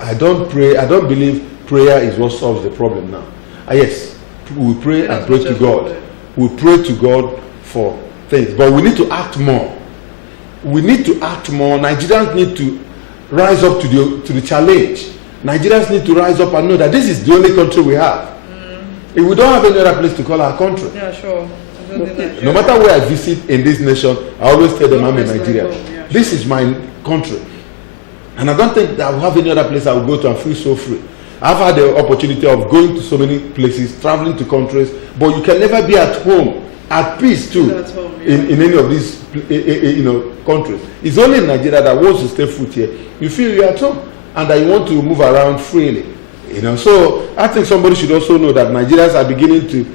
I don't believe prayer is what solves the problem now. Yes, we pray and pray to God. We pray to God for things, but we need to act more. We need to act more. Nigerians need to rise up to the challenge. Nigerians need to rise up and know that this is the only country we have. If we don't have any other place to call our country. Yeah, sure. No matter where I visit in this nation, I always tell them I'm in Nigeria. This is my country. And I don't think that I will have any other place I will go to and feel so free. I've had the opportunity of going to so many places, traveling to countries, but you can never be at home, at peace too, in any of these countries. It's only in Nigeria that once you step foot here, you feel you're at home and that you want to move around freely. So I think somebody should also know that Nigerians are beginning to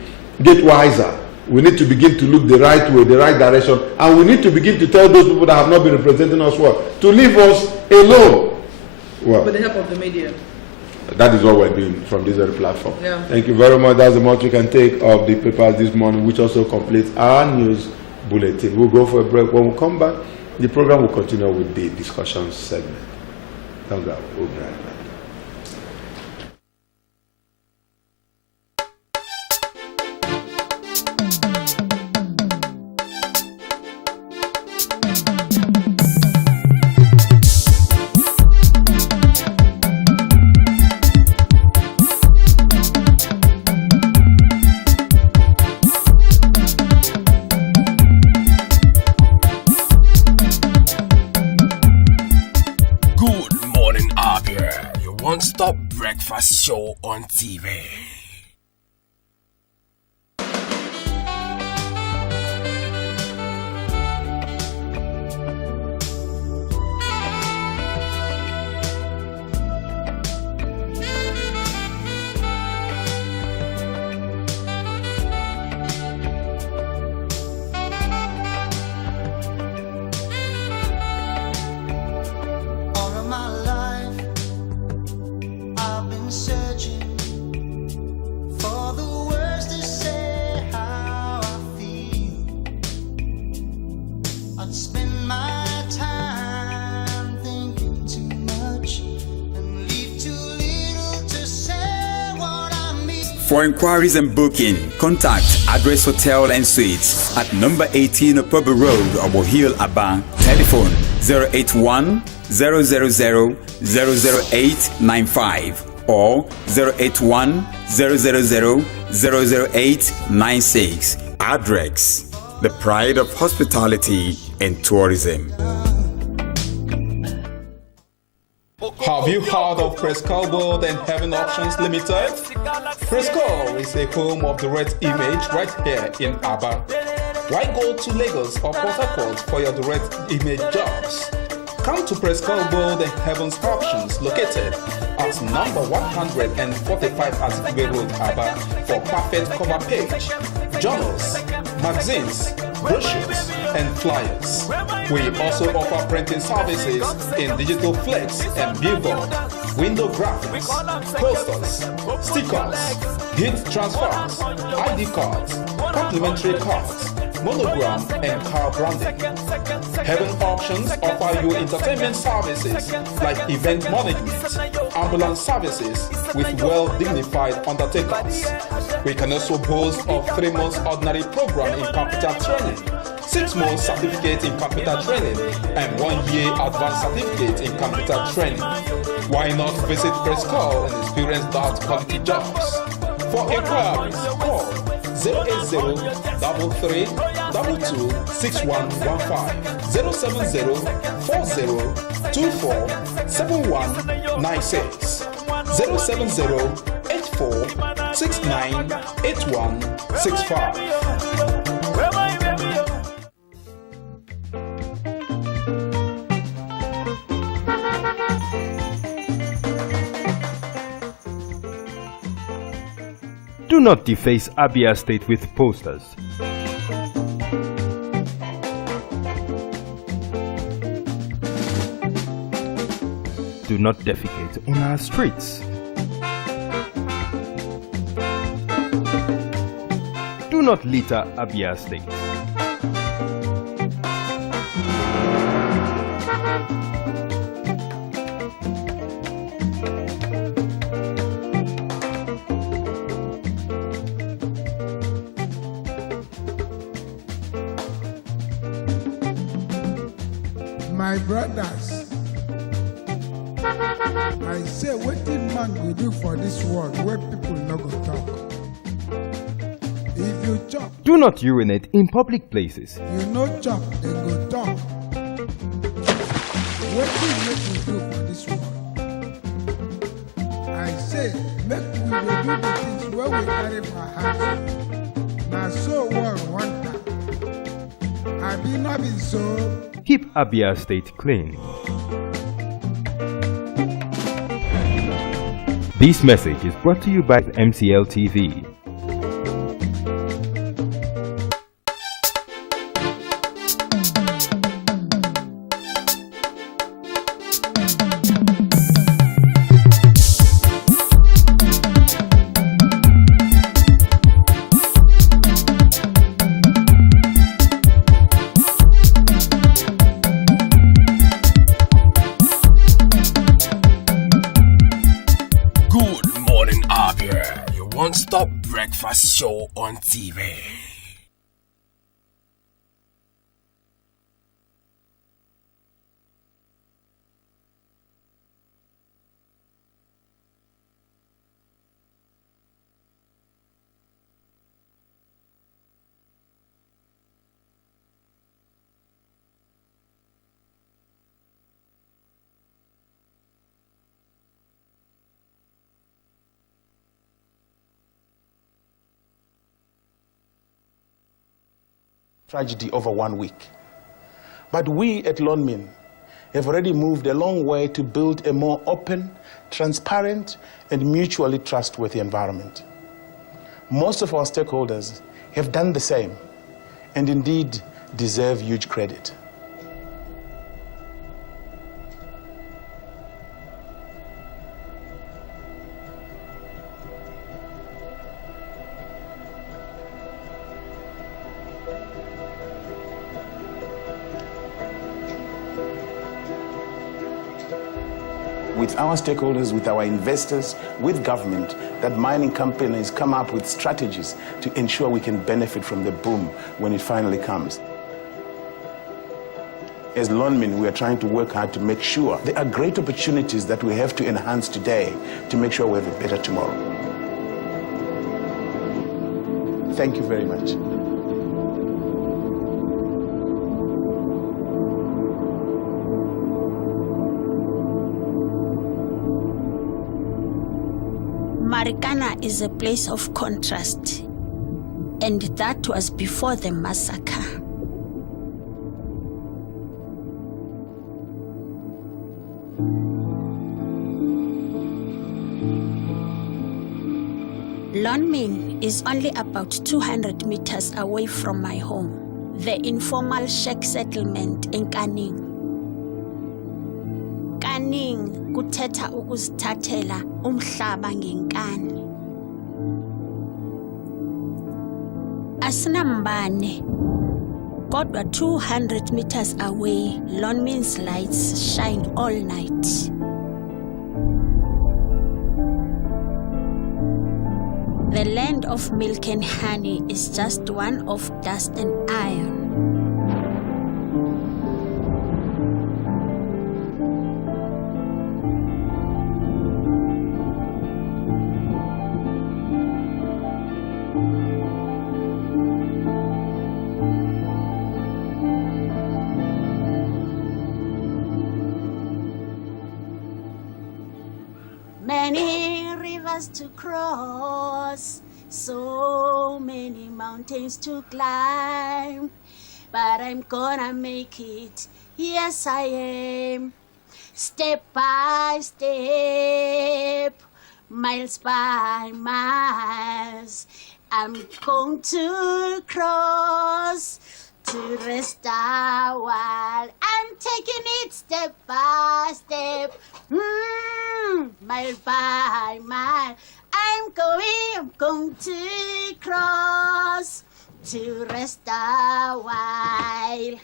get wiser. We need to begin to look the right way, the right direction, and we need to begin to tell those people that have not been representing us well to leave us alone. Well, with the help of the media. That is what we're doing from this very platform. Yeah. Thank you very much. That's the most we can take of the papers this morning, which also completes our news bulletin. We'll go for a break. When we come back, the program will continue with the discussion segment. Don't go. We'll be right back. Good morning, Abia. breakfast show on TV. For inquiries and booking, contact Address Hotel and Suites at number 18 Opobo Road, Obo Hill, Aba. Telephone 081 000 00895 or 081 000 00896. Address, the pride of hospitality and tourism. Have you heard of Prescal World and Heaven Options Limited? Prescal is a home of the red image right here in Abia. Why go to Lagos or Port Harcourt for your direct image jobs? Come to Prescal World and Heaven's Options located at number 145 Azikiwe Road, Abia for perfect cover page, journals, magazines, brochures, and flyers. We also offer printing services in digital flex and billboard, window graphics, posters, stickers, heat transfers, ID cards, complimentary cards, monogram, and car branding. Heaven Options offer you entertainment services like event management, ambulance services with well-dignified undertakers. We can also boast of 3 months ordinary program in computer training, 6 months certificate in computer training, and 1 year advanced certificate in computer training. Why not visit Prescal and experience that quality jobs? For inquiries, call 080-33-22-6115, 070-40-24-7196, 070-84-69-8165. Do not deface Abia State with posters. Do not defecate on our streets. Do not litter Abia State. My brothers, I say wetin man go do for this world where people no go talk. If you chop, Do not urinate in public places. you no chop, dem go talk. Wetin make we do for this world? I say make we dey do the things wey we carry for heart. Na so world want am. Abi no be so? Keep Abia State clean. This message is brought to you by MCL TV. Good morning, Abia, your one-stop breakfast show on TV. tragedy over 1 week. But we at Lonmin have already moved a long way to build a more open, transparent, and mutually trustworthy environment. Most of our stakeholders have done the same and indeed deserve huge credit. With our stakeholders, with our investors, with government, that mining companies come up with strategies to ensure we can benefit from the boom when it finally comes. As Lonmin, we are trying to work hard to make sure there are great opportunities that we have to enhance today to make sure we have a better tomorrow. Thank you very much. Marikana is a place of contrast, and that was before the massacre. Lonmin is only about 200 meters away from my home, the informal Shek settlement in Kaning. Kaning kuthetha ukuzithathela umhlaba ngenkani. Asinambane, kodwa 200 meters away, Lonmin's lights shine all night. The land of milk and honey is just one of dust and iron. Many rivers to cross, so many mountains to climb, but I'm gonna make it, yes I am, step by step, miles by miles, I'm going to cross to rest a while. I'm taking it step by step, mile by mile. I'm going to cross to rest a while.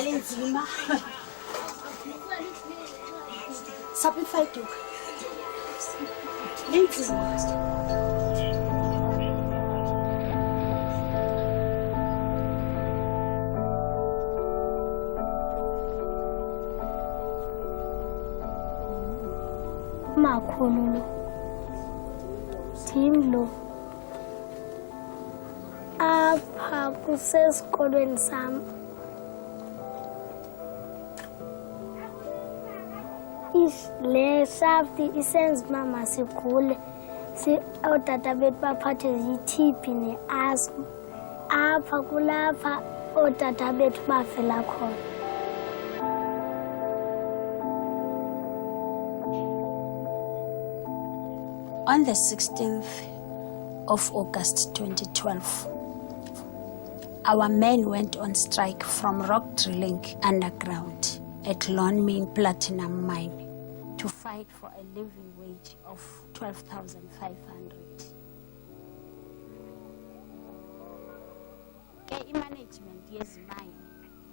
Alinzima. Sabi faitu. Linzima. Makhulu, Timlo, apha kusesikolweni sam. Le shafti isenza mama sigule, otata bethu baphathwe yi-TB ne-asthma. Apha kulapha otata bethu bafela khona. On the 16th of August 2012, our men went on strike from rock drilling underground at Lonmin Platinum Mine to fight for a living wage of 12,500. I-management yezimine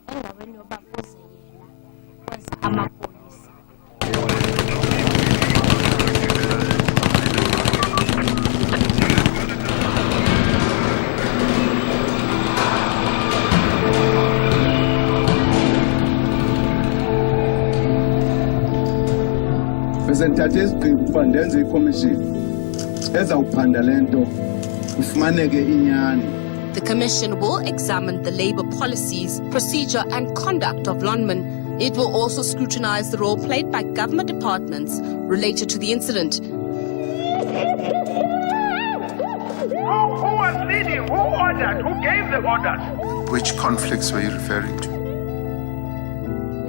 endaweni yobabuze yena kwenza amapolisa. Representatives to Pandenzi Commission. ezawuphanda lento kufumaneke inyani. The Commission will examine the labour policies, procedure and conduct of Lonmin. It will also scrutinise the role played by government departments related to the incident. Who was leading? Who ordered? Who gave the orders? Which conflicts were you referring to?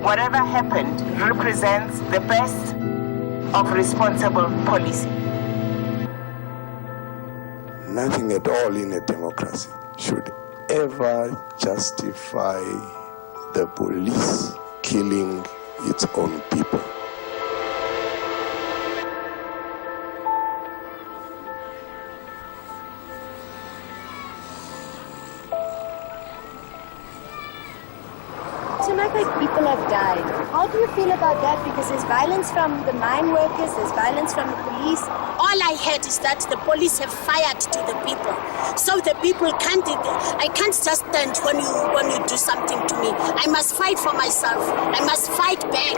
Whatever happened represents the best of responsible policy. Nothing at all in a democracy should ever justify the police killing its own people. People have died. How do you feel about that? Because there's violence from the mine workers, there's violence from the police. All I heard is that the police have fired to the people. So the people can't, I can't just stand when you do something to me. I must fight for myself. I must fight back.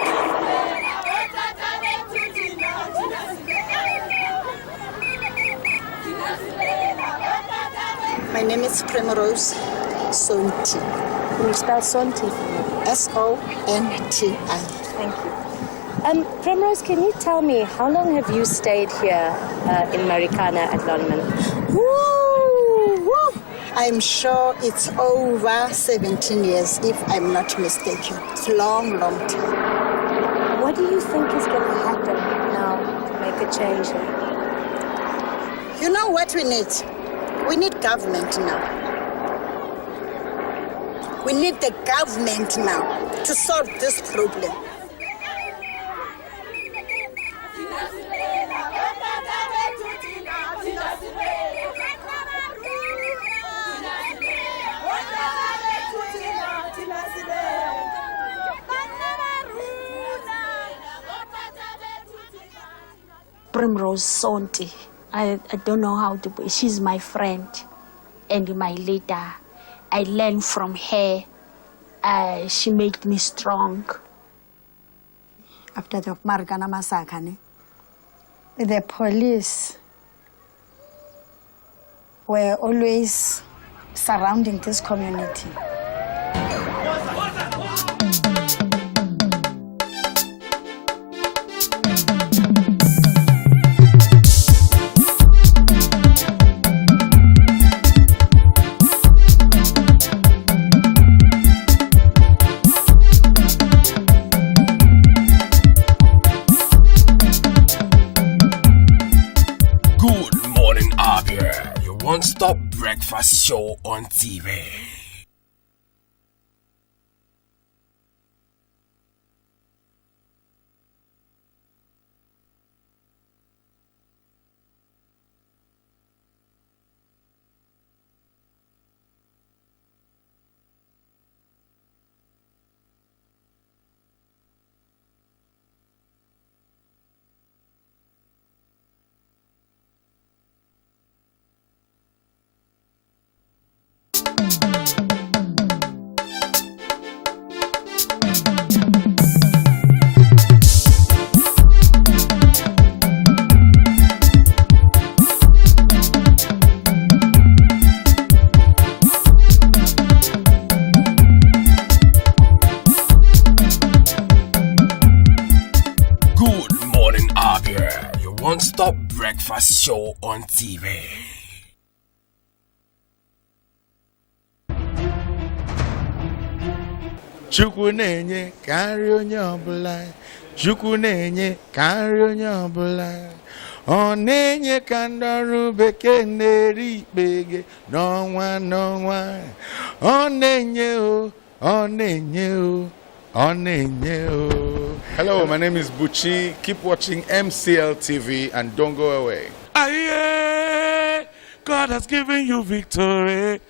My name is Primrose Sonti. Can you spell Sonti for me? S-O-N-T-I. Thank you. Primrose, can you tell me how long have you stayed here in Marikana at Lonmin? Woo! I'm sure it's over 17 years, if I'm not mistaken. It's a long, long time. What do you think is going to happen now to make a change here? You know what we need? We need government now. We need the government now to solve this problem. Primrose Sonti. I don't know how to put it. She's my friend and my leader. I learned from her. She made me strong. After the Marikana massacre, the police were always surrounding this community. Non-stop breakfast show on TV. Non-stop breakfast show on TV. Chukwu na-enye karịa onye ọbụla. Chukwu na-enye karịa onye ọbụla. Ọ na-enye ka ndị ọrụ bekee na-eri ikpe gị n'ọnwa n'ọnwa. Ọ na-enye o, ọ na-enye o. Hello, my name is Buchi. Keep watching MCL TV and don't go away. Aye, God has given you victory.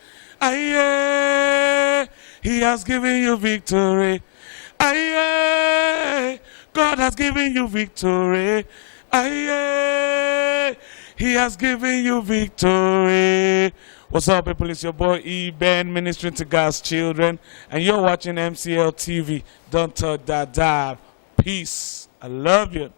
Aye, He has given you victory. Aye, God has given you victory. Aye, He has given you victory. What's up, people? It's your boy E-Ben, ministering to God's children, and you're watching MCL TV. Don't touch that dial. Peace. I love you.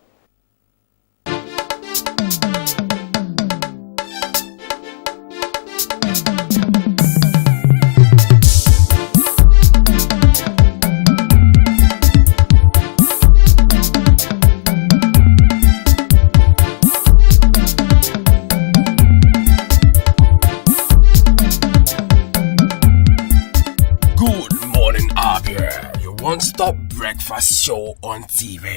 stop breakfast show on TV.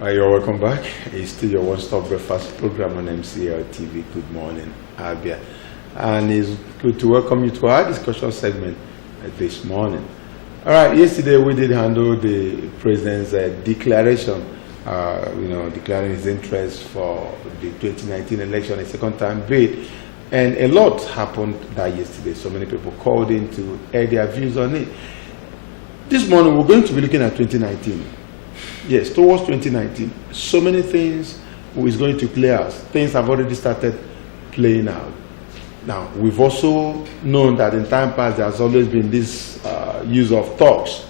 You're welcome back. It's still your one-stop breakfast program on MCL TV. Good morning, Abia. And it's good to welcome you to our discussion segment this morning. All right, yesterday we did handle the president's declaration, declaring his interest for the 2019 election, a second-time bid. And a lot happened that yesterday. So many people called in to air their views on it. This morning we're going to be looking at 2019. Yes, towards 2019, so many things is going to play out. Things have already started playing out. Now, we've also known that in time past there has always been this use of talks,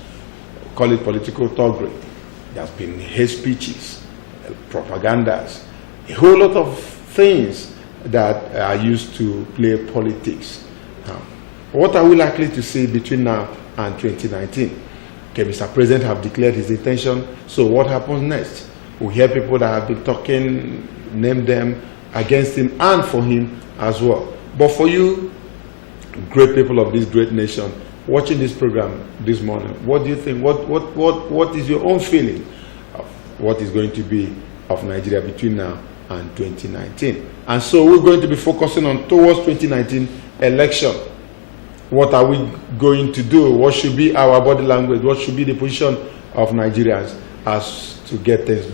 call it political thuggery. There's been hate speeches, propagandas, a whole lot of things that are used to play politics. Now, what are we likely to see between now and 2019? Okay, Mr. President have declared his intention, so what happens next? We hear people that have been talking, name them, against him and for him as well. But for you, great people of this great nation, watching this program this morning, what do you think? What is your own feeling of what is going to be of Nigeria between now and 2019? And so we're going to be focusing on towards 2019 election. What are we going to do? What should be our body language? What should be the position of Nigerians as to get things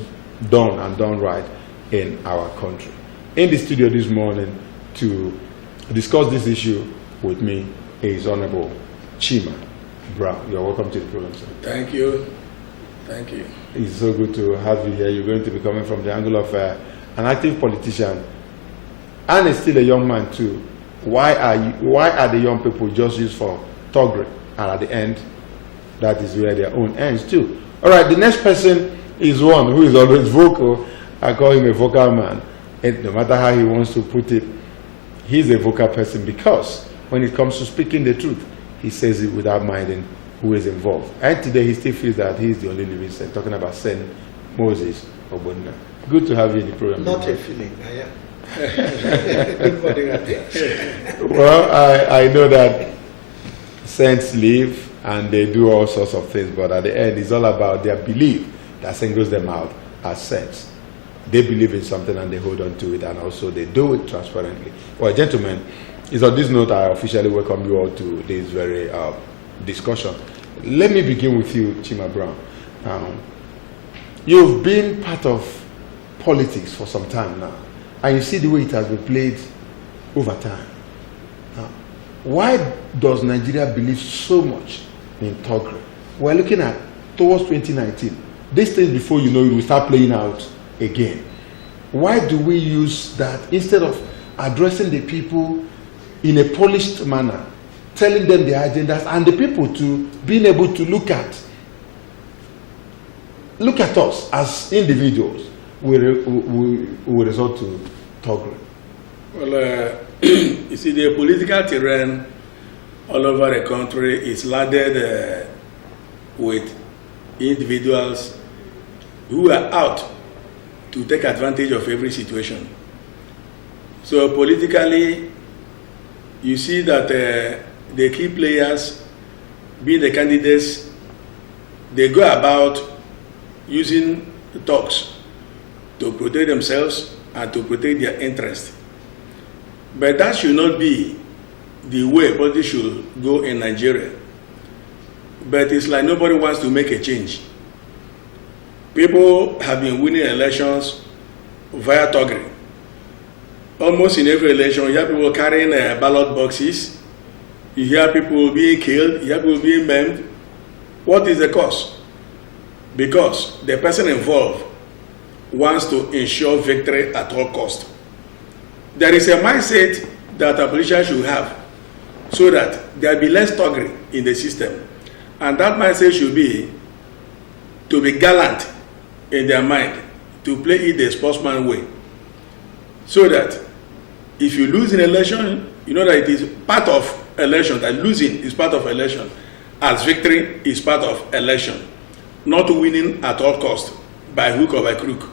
done and done right in our country? In the studio this morning to discuss this issue with me is Honorable Chima Brown. You're welcome to the program, sir. Thank you. Thank you. It's so good to have you here. You're going to be coming from the angle of an active politician and still a young man too. Why are the young people just used for thuggery? And at the end, that is where their own ends too. All right, the next person is one who is always vocal. I call him a vocal man. And no matter how he wants to put it, he's a vocal person because when it comes to speaking the truth, he says it without minding who is involved. And today he still feels that he's the only living saint, talking about Saint Moses Obonna. Good to have you in the program. Not a feeling, I am. Good morning. Well, I know that saints live and they do all sorts of things, but at the end, it's all about their belief that singles them out as saints. They believe in something and they hold on to it, and also they do it transparently. Well, gentlemen, it's on this note I officially welcome you all to this very discussion. Let me begin with you, Chima Brown. You've been part of politics for some time now, and you see the way it has been played over time. Now, why does Nigeria believe so much in thuggery? We're looking at towards 2019. These things, before you know it, will start playing out again. Why do we use that instead of addressing the people in a polished manner, telling them their agendas, and the people to being able to look at us as individuals? We resort to thuggery. Well, you see, the political terrain all over the country is loaded with individuals who are out to take advantage of every situation. So politically, you see that the key players, being the candidates, they go about using talks to protect themselves and to protect their interest. But that should not be the way politics should go in Nigeria. But it's like nobody wants to make a change. People have been winning elections via thuggery. Almost in every election, you hear people carrying ballot boxes, you hear people being killed, you hear people being maimed. What is the cause? Because the person involved wants to ensure victory at all cost. There is a mindset that a politician should have so that there will be less thuggery in the system. And that mindset should be to be gallant in their mind, to play it the sportsman way. So that if you lose an election, you know that it is part of election, that losing is part of election, as victory is part of election. not winning at all cost, by hook or by crook.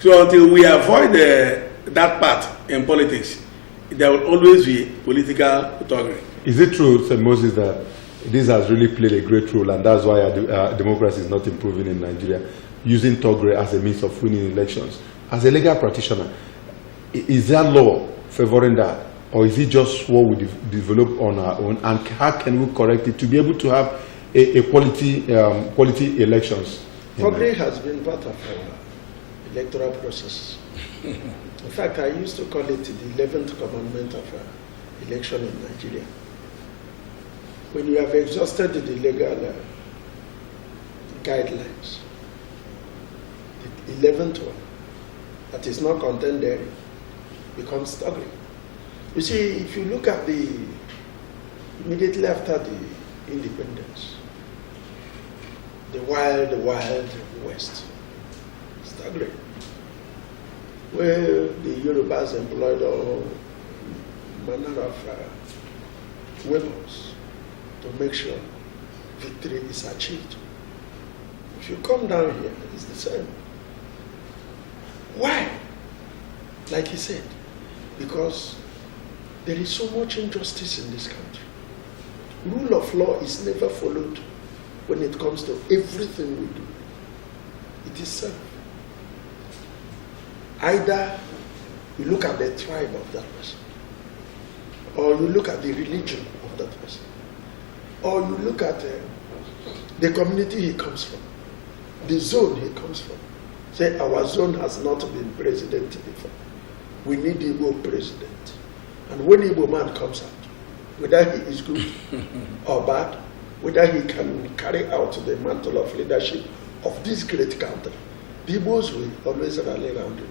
So until we avoid that part in politics, there will always be political thuggery. Is it true, Sir Moses, that this has really played a great role, and that's why democracy is not improving in Nigeria, using thuggery as a means of winning elections? As a legal practitioner, is there law favoring that, or is it just what we develop on our own, and how can we correct it to be able to have a quality elections? Thuggery has been part of our electoral process. In fact, I used to call it the 11th commandment of election in Nigeria. When you have exhausted the legal guidelines, the 11th one that is not contained there becomes thuggery. You see, if you look at immediately after the independence, the wild west, thuggery, where the Yorubas employed all manner of weapons to make sure victory is achieved. If you come down here, it's the same. Why? Like he said, because there is so much injustice in this country. Rule of law is never followed when it comes to everything we do. It is self. Either you look at the tribe of that person, or you look at the religion of that person, or you look at the community he comes from, the zone he comes from. Say, our zone has not been president before. We need Igbo president. And when Igbo man comes out, whether he is good or bad, whether he can carry out the mantle of leadership of this great country, the Igbos will always rally around him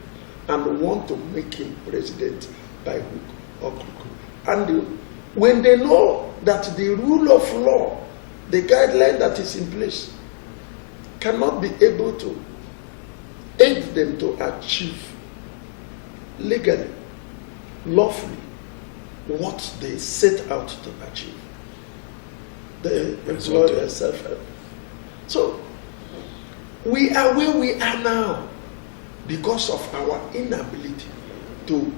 and want to make him president by hook or crook. And when they know that the rule of law, the guideline that is in place, cannot be able to aid them to achieve legally, lawfully, what they set out to achieve, they employ their self-help. So, we are where we are now because of our inability to,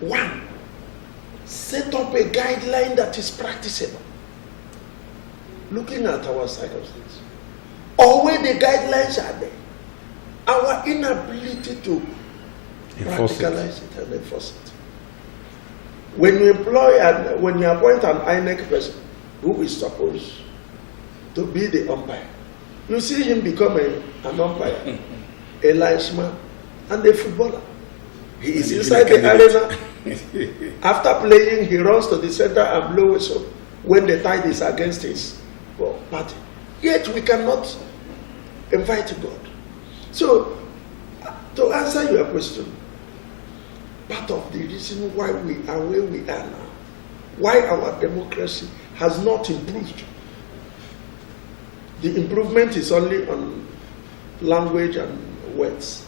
one, set up a guideline that is practicable, looking at our side of things, or where the guidelines are there, our inability to practicalize it and enforce it. When you when you appoint an INEC person who is supposed to be the umpire, you see him become an umpire, a linesman, and a footballer. He is inside the arena. After playing, he runs to the center and blows whistle when the tide is against his party. Yet we cannot invite God. So, to answer your question, part of the reason why we are where we are now, why our democracy has not improved, the improvement is only on language and words,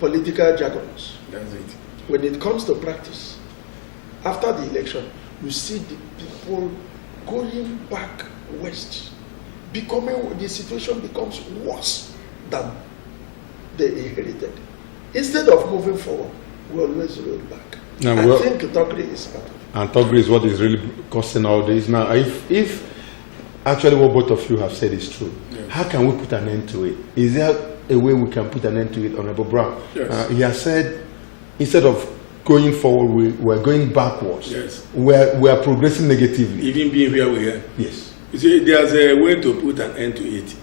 political jargons. That's it. When it comes to practice, after the election, you see the people going back west, the situation becomes worse than they inherited. Instead of moving forward, we always roll back. I think thuggery is part of it. And thuggery is what is really costing all this. Now, if actually what both of you have said is true, how can we put an end to it? Is there a way we can put an end to it, Honorable Brown? Yes. He has said, instead of going forward, we're going backwards. Yes. We are progressing negatively. Even being where we are. Yes. You see, there's a way to put an end to it.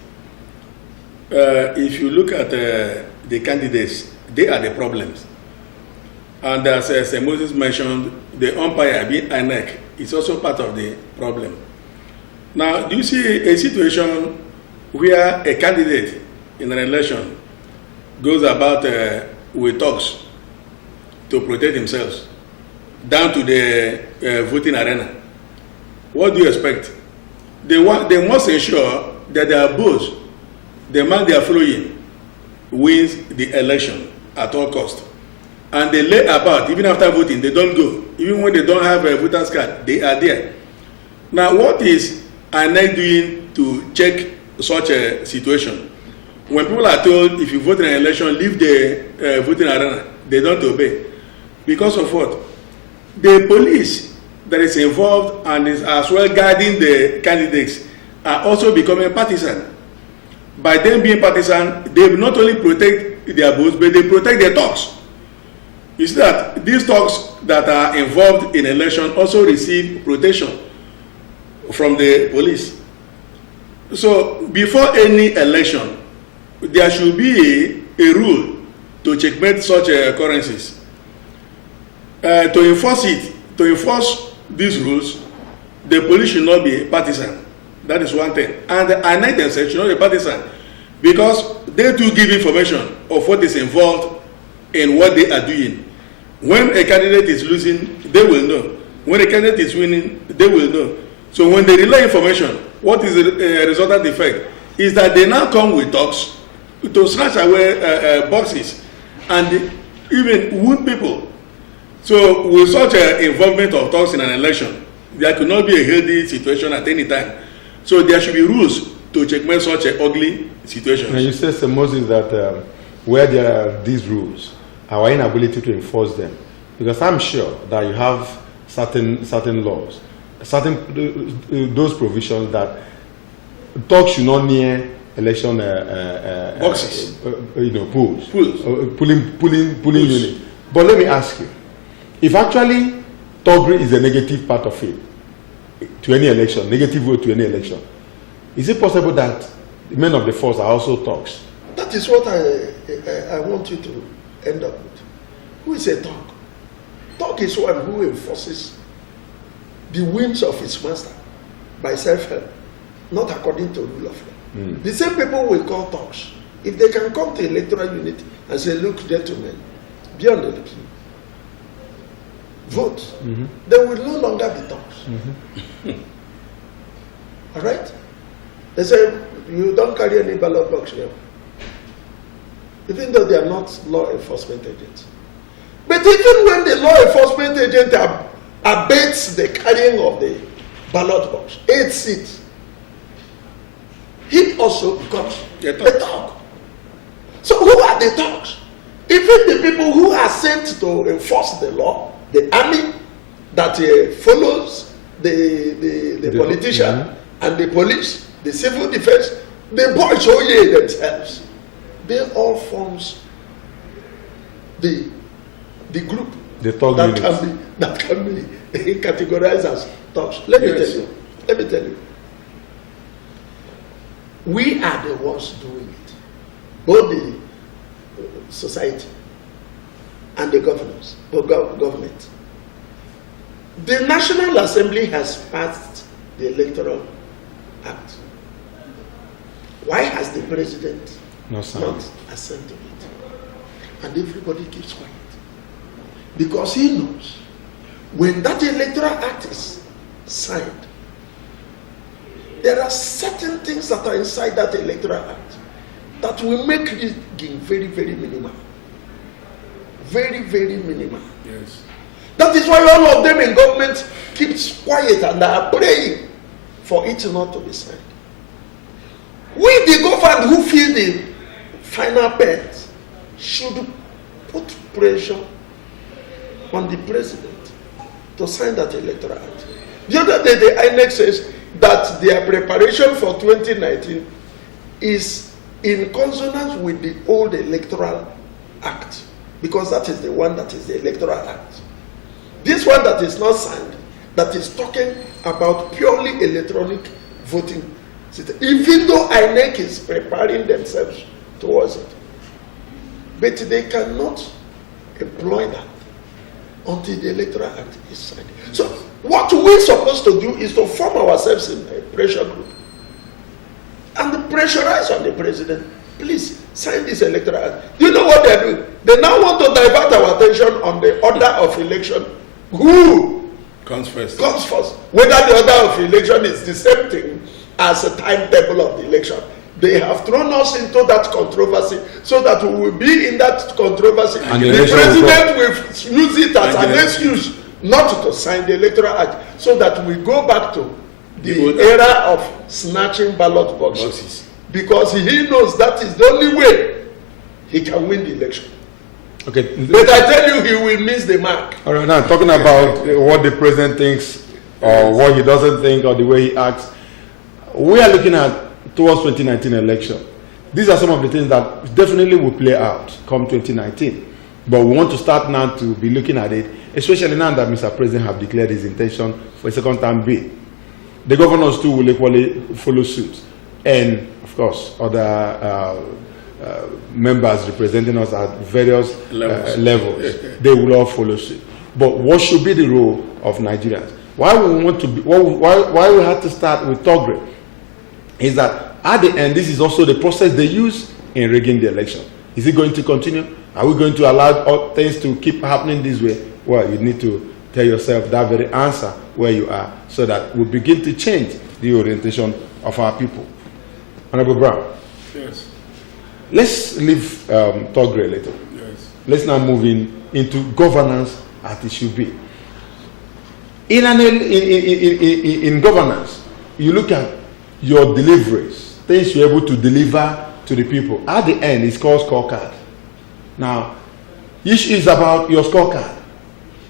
If you look at the candidates, they are the problems. And as Moses mentioned, the umpire being INEC is also part of the problem. Now, do you see a situation where a candidate in an election goes about with talks to protect themselves down to the voting arena? What do you expect? They must ensure that their boss, the man they are following, wins the election at all cost. And they lay about, even after voting, they don't go. Even when they don't have a voter's card, they are there. Now, what is INEC doing to check such a situation. When people are told, if you vote in an election, leave the voting arena, they don't obey. Because of what? The police that is involved and is as well guiding the candidates are also becoming partisan. By them being partisan, they will not only protect their votes, but they protect their talks. You see that these talks that are involved in election also receive protection from the police. So before any election, there should be a rule to checkmate such occurrences. To enforce these rules, the police should not be partisan. That is one thing. And the INEC themselves should not be partisan, because they do give information of what is involved in what they are doing. When a candidate is losing, they will know. When a candidate is winning, they will know. So when they relay information, what is the resultant effect? Is that they now come with talks to snatch away boxes and even wound people. So with such involvement of talks in an election, there could not be a healthy situation at any time. So there should be rules to checkmate such ugly situations. And you said, Sir Moses, that where there are these rules, our inability to enforce them, because I'm sure that you have certain laws, those provisions that talk should not near election boxes, polls, polling unit. But let me ask you, if actually Togri is a negative part of it to any election, negative vote to any election, is it possible that men of the force are also talks? That is what I want you to end up with. Who is a talk? Talk is one who enforces the whims of his master by self-help, not according to rule of law. The same people we call talks, if they can come to electoral unit and say, look, gentlemen, be on the looking, vote, they will no longer be talks. All right? They say, you don't carry any ballot box here, even though they are not law enforcement agents. But even when the law enforcement agent abates the carrying of the ballot box, 8 seats, he also becomes a talk. So who are the talks? Even the people who are sent to enforce the law, the army that follows the politician and the police, the civil defense, the boys themselves, they all forms the group that can be categorized as talks. Let me tell you. We are the ones doing it, both the society and the governors, the government. The National Assembly has passed the Electoral Act. Why has the president not assented to it? And everybody keeps quiet. Because he knows when that Electoral Act is signed, there are certain things that are inside that Electoral Act that will make rigging very, very minimal. Very, very minimal. Yes. That is why all of them in government keeps quiet and are praying for it not to be signed. We, the government who feel the final pens, should put pressure on the president to sign that Electoral Act. The other day, the INEC says that their preparation for 2019 is in consonance with the old Electoral Act, because that is the one that is the Electoral Act. This one that is not signed, that is talking about purely electronic voting system, even though INEC is preparing themselves towards it. But they cannot employ that until the Electoral Act is signed. So what we're supposed to do is to form ourselves in a pressure group and pressurize on the president. Please sign this Electoral Act. Do you know what they're doing? They now want to divert our attention on the order of election. Who comes first? Whether the order of election is the same thing as a timetable of the election. They have thrown us into that controversy so that we will be in that controversy. And the president will use it as an excuse not to sign the Electoral Act, so that we go back to the era of snatching ballot boxes. because he knows that is the only way he can win the election. Okay. But I tell you, he will miss the mark. All right, now talking about what the president thinks or what he doesn't think or the way he acts, we are looking at towards 2019 election. These are some of the things that definitely will play out come 2019. But we want to start now to be looking at it, especially now that Mr. President have declared his intention for a second term bid. The governors too will equally follow suit. And of course, other members representing us at various levels, they will all follow suit. But what should be the role of Nigerians? Why we want to be, why we had to start with Togre is that at the end, this is also the process they use in rigging the election. Is it going to continue? Are we going to allow things to keep happening this way? Well, you need to tell yourself that very answer where you are so that we begin to change the orientation of our people. Honorable Brown. Yes. Let's leave Togre a little. Yes. Let's now move into governance as it should be. In governance, you look at your deliveries, things you're able to deliver to the people. At the end, it's called scorecard. Now, issue is about your scorecard.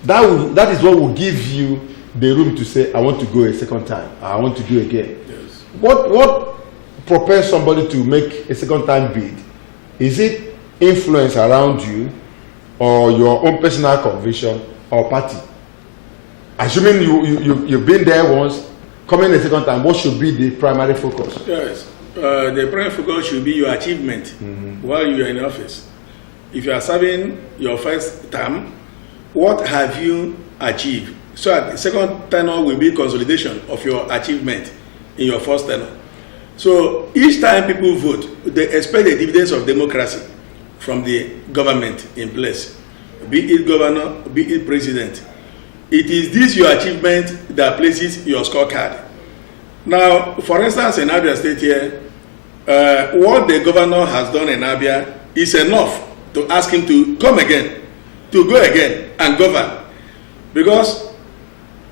That is what will give you the room to say, I want to go a second time, I want to do again. Yes. What propels somebody to make a second time bid? Is it influence around you or your own personal conviction or party? Assuming you've been there once, coming a second time, what should be the primary focus? Yes, the primary focus should be your achievement while you are in office. If you are serving your first term, what have you achieved? So at the second tenure will be consolidation of your achievement in your first tenure. So each time people vote, they expect the dividends of democracy from the government in place, be it governor, be it president. It is this your achievement that places your scorecard. Now, for instance, in Abia State here, what the governor has done in Abia is enough to ask him to come again, to go again and govern. Because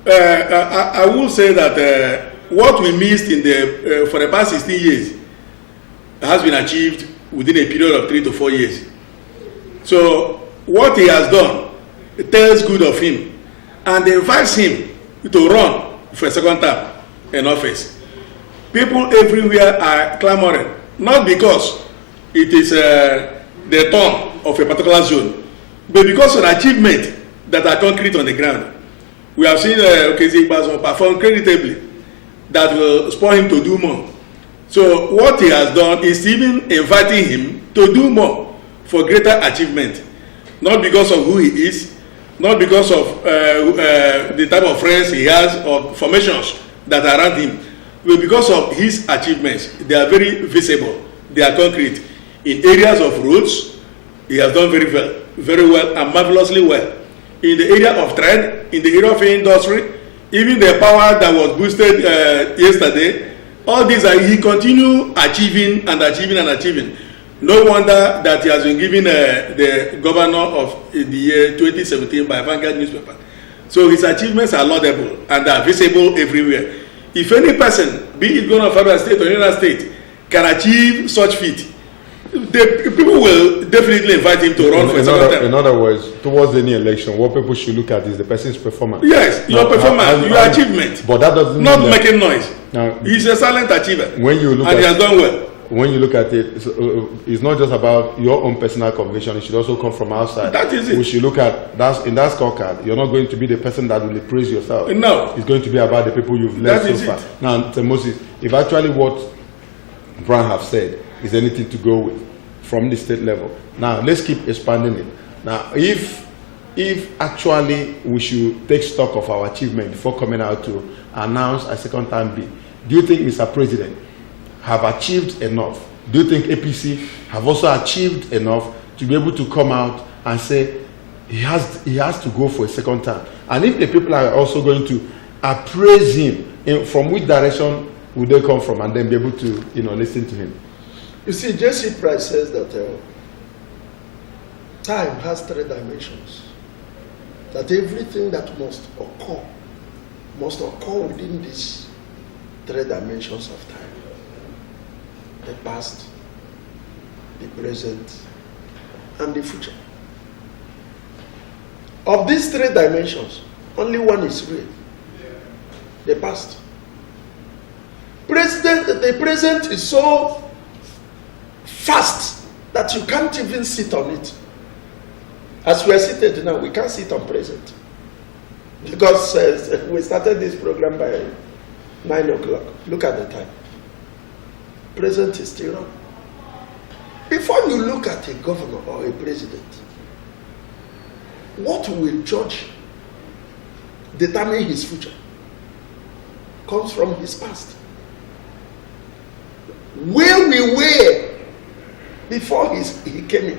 I will say that what we missed in for the past 16 years has been achieved within a period of 3 to 4 years. So what he has done, it tells good of him and invites him to run for a second term in office. People everywhere are clamoring, not because it is the turn of a particular zone, but because of the achievement that are concrete on the ground. We have seen Okezi Igbazo perform creditably that will spur him to do more. So what he has done is even inviting him to do more for greater achievement, not because of who he is, not because of the type of friends he has or formations that are around him, but because of his achievements. They are very visible, they are concrete. In areas of roads, he has done very well and marvelously well. In the area of trade, in the area of industry, even the power that was boosted yesterday, all these he continue achieving and achieving and achieving. No wonder that he has been given the governor of the year 2017 by Vanguard newspaper. So his achievements are laudable and are visible everywhere. If any person, be it governor of Abia State or any other state, can achieve such feat, the people will definitely invite him to run for a second term. In other words, towards any election, what people should look at is the person's performance. Yes, your performance, your achievement. But that doesn't not mean making noise. Now, he's a silent achiever. When you look and at, he has done well. When you look at it, it's not just about your own personal conviction. It should also come from outside. That is it. We should look at that in that scorecard. You're not going to be the person that will praise yourself. No. It's going to be about the people you've led so far. Now, Moses, if actually what Brown have said is anything to go with from the state level, now let's keep expanding it. Now, if actually we should take stock of our achievement before coming out to announce a second time bid, do you think, Mr. President, have achieved enough? Do you think APC have also achieved enough to be able to come out and say he has to go for a second time? And if the people are also going to appraise him, from which direction would they come from, and then be able to listen to him? You see, J.C. Price says that time has 3 dimensions. That everything that must occur within these 3 dimensions of time. the past, the present, and the future. Of these three dimensions, only one is real. The past. The present is so fast that you can't even sit on it. As we are seated now, we can't sit on present. Because we started this program by 9 o'clock. Look at the time. Present is still on. Before you look at a governor or a president, what will judge, determine his future, comes from his past. Where we were before he came in,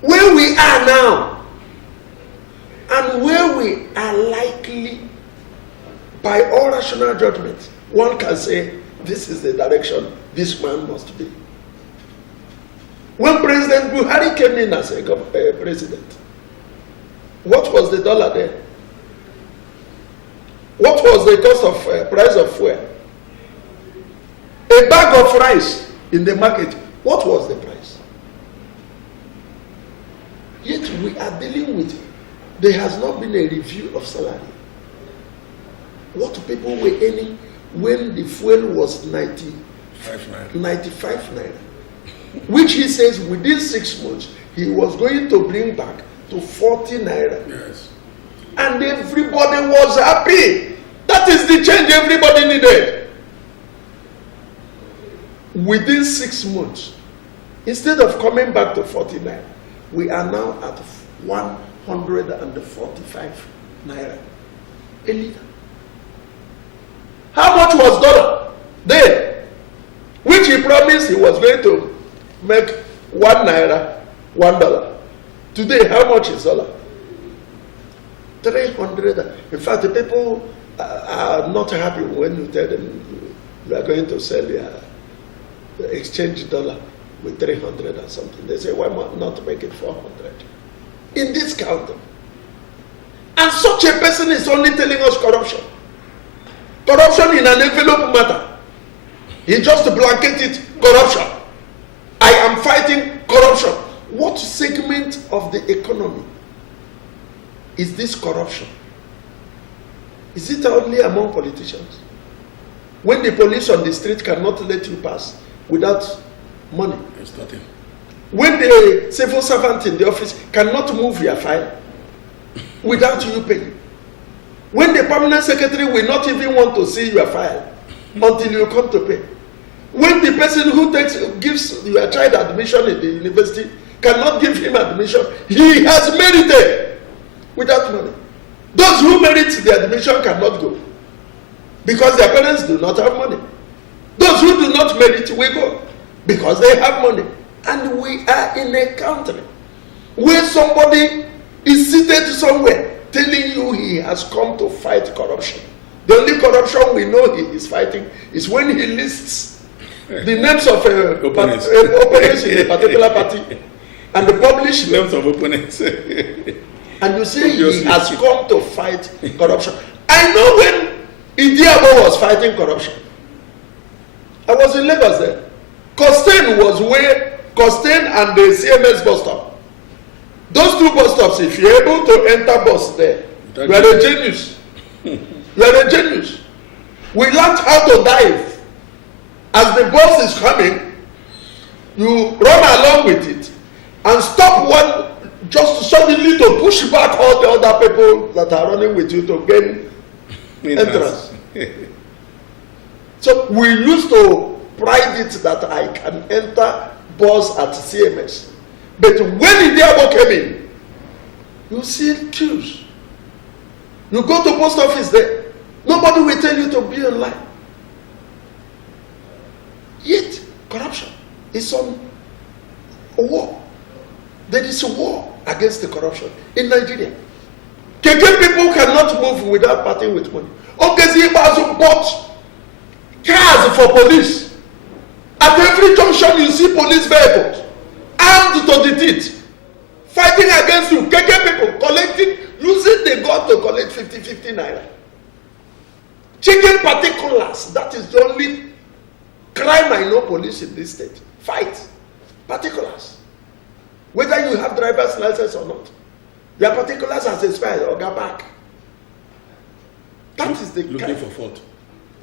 where we are now, and where we are likely, by all rational judgment, one can say, this is the direction this man must be. When President Buhari came in as a president, what was the dollar there? What was the cost of price of fuel? A bag of rice in the market, what was the price? Yet we are dealing with, there has not been a review of salary. What people were earning when the fuel was 95 naira. Which he says within 6 months he was going to bring back to 40 naira. Yes. And everybody was happy. That is the change everybody needed. Within 6 months, instead of coming back to 40 naira, we are now at 145 naira a liter. How much was dollar then? Which he promised he was going to make 1 naira, $1. Today, how much is dollar? 300. In fact, the people are not happy when you tell them you are going to sell your exchange dollar with 300 or something. They say, why not make it 400? In this country. And such a person is only telling us corruption. Corruption in an envelope matter. He just blanketed corruption. I am fighting corruption. What segment of the economy is this corruption? Is it only among politicians? When the police on the street cannot let you pass without money. It's nothing. When the civil servant in the office cannot move your file without you paying. When the permanent secretary will not even want to see your file until you come to pay. When the person who gives your child admission in the university cannot give him admission, he has merited without money. Those who merit the admission cannot go because their parents do not have money. Those who do not merit will go because they have money. And we are in a country where somebody is seated somewhere telling you he has come to fight corruption. The only corruption we know he is fighting is when he lists the names of opponents in a particular party and the publish names of opponents. And you say he has come to fight corruption. I know when Idiabo was fighting corruption, I was in Lagos then. Costain was where Costain and the CMS bus stop. Those two bus stops, if you're able to enter bus there, you are a genius. You are a genius. We learned how to dive. As the bus is coming, you run along with it and stop one just suddenly to push back all the other people that are running with you to gain entrance. So we used to pride it that I can enter bus at CMS. But when Idiabo came in, you see queues. You go to post office there, nobody will tell you to be in line. Yet, corruption is on a war. There is a war against the corruption in Nigeria. Keke people cannot move without parting with money. Okezi Ibazu bought cars for police. At every junction you see police vehicles armed to the teeth, fighting against you. Keke people collecting, using the gun to collect 50 naira. Checking particulars, that is the only Crime I know police in this state. Fight. Particulars. Whether you have driver's license or not. Their particulars has expired or got back. That is the looking for fault.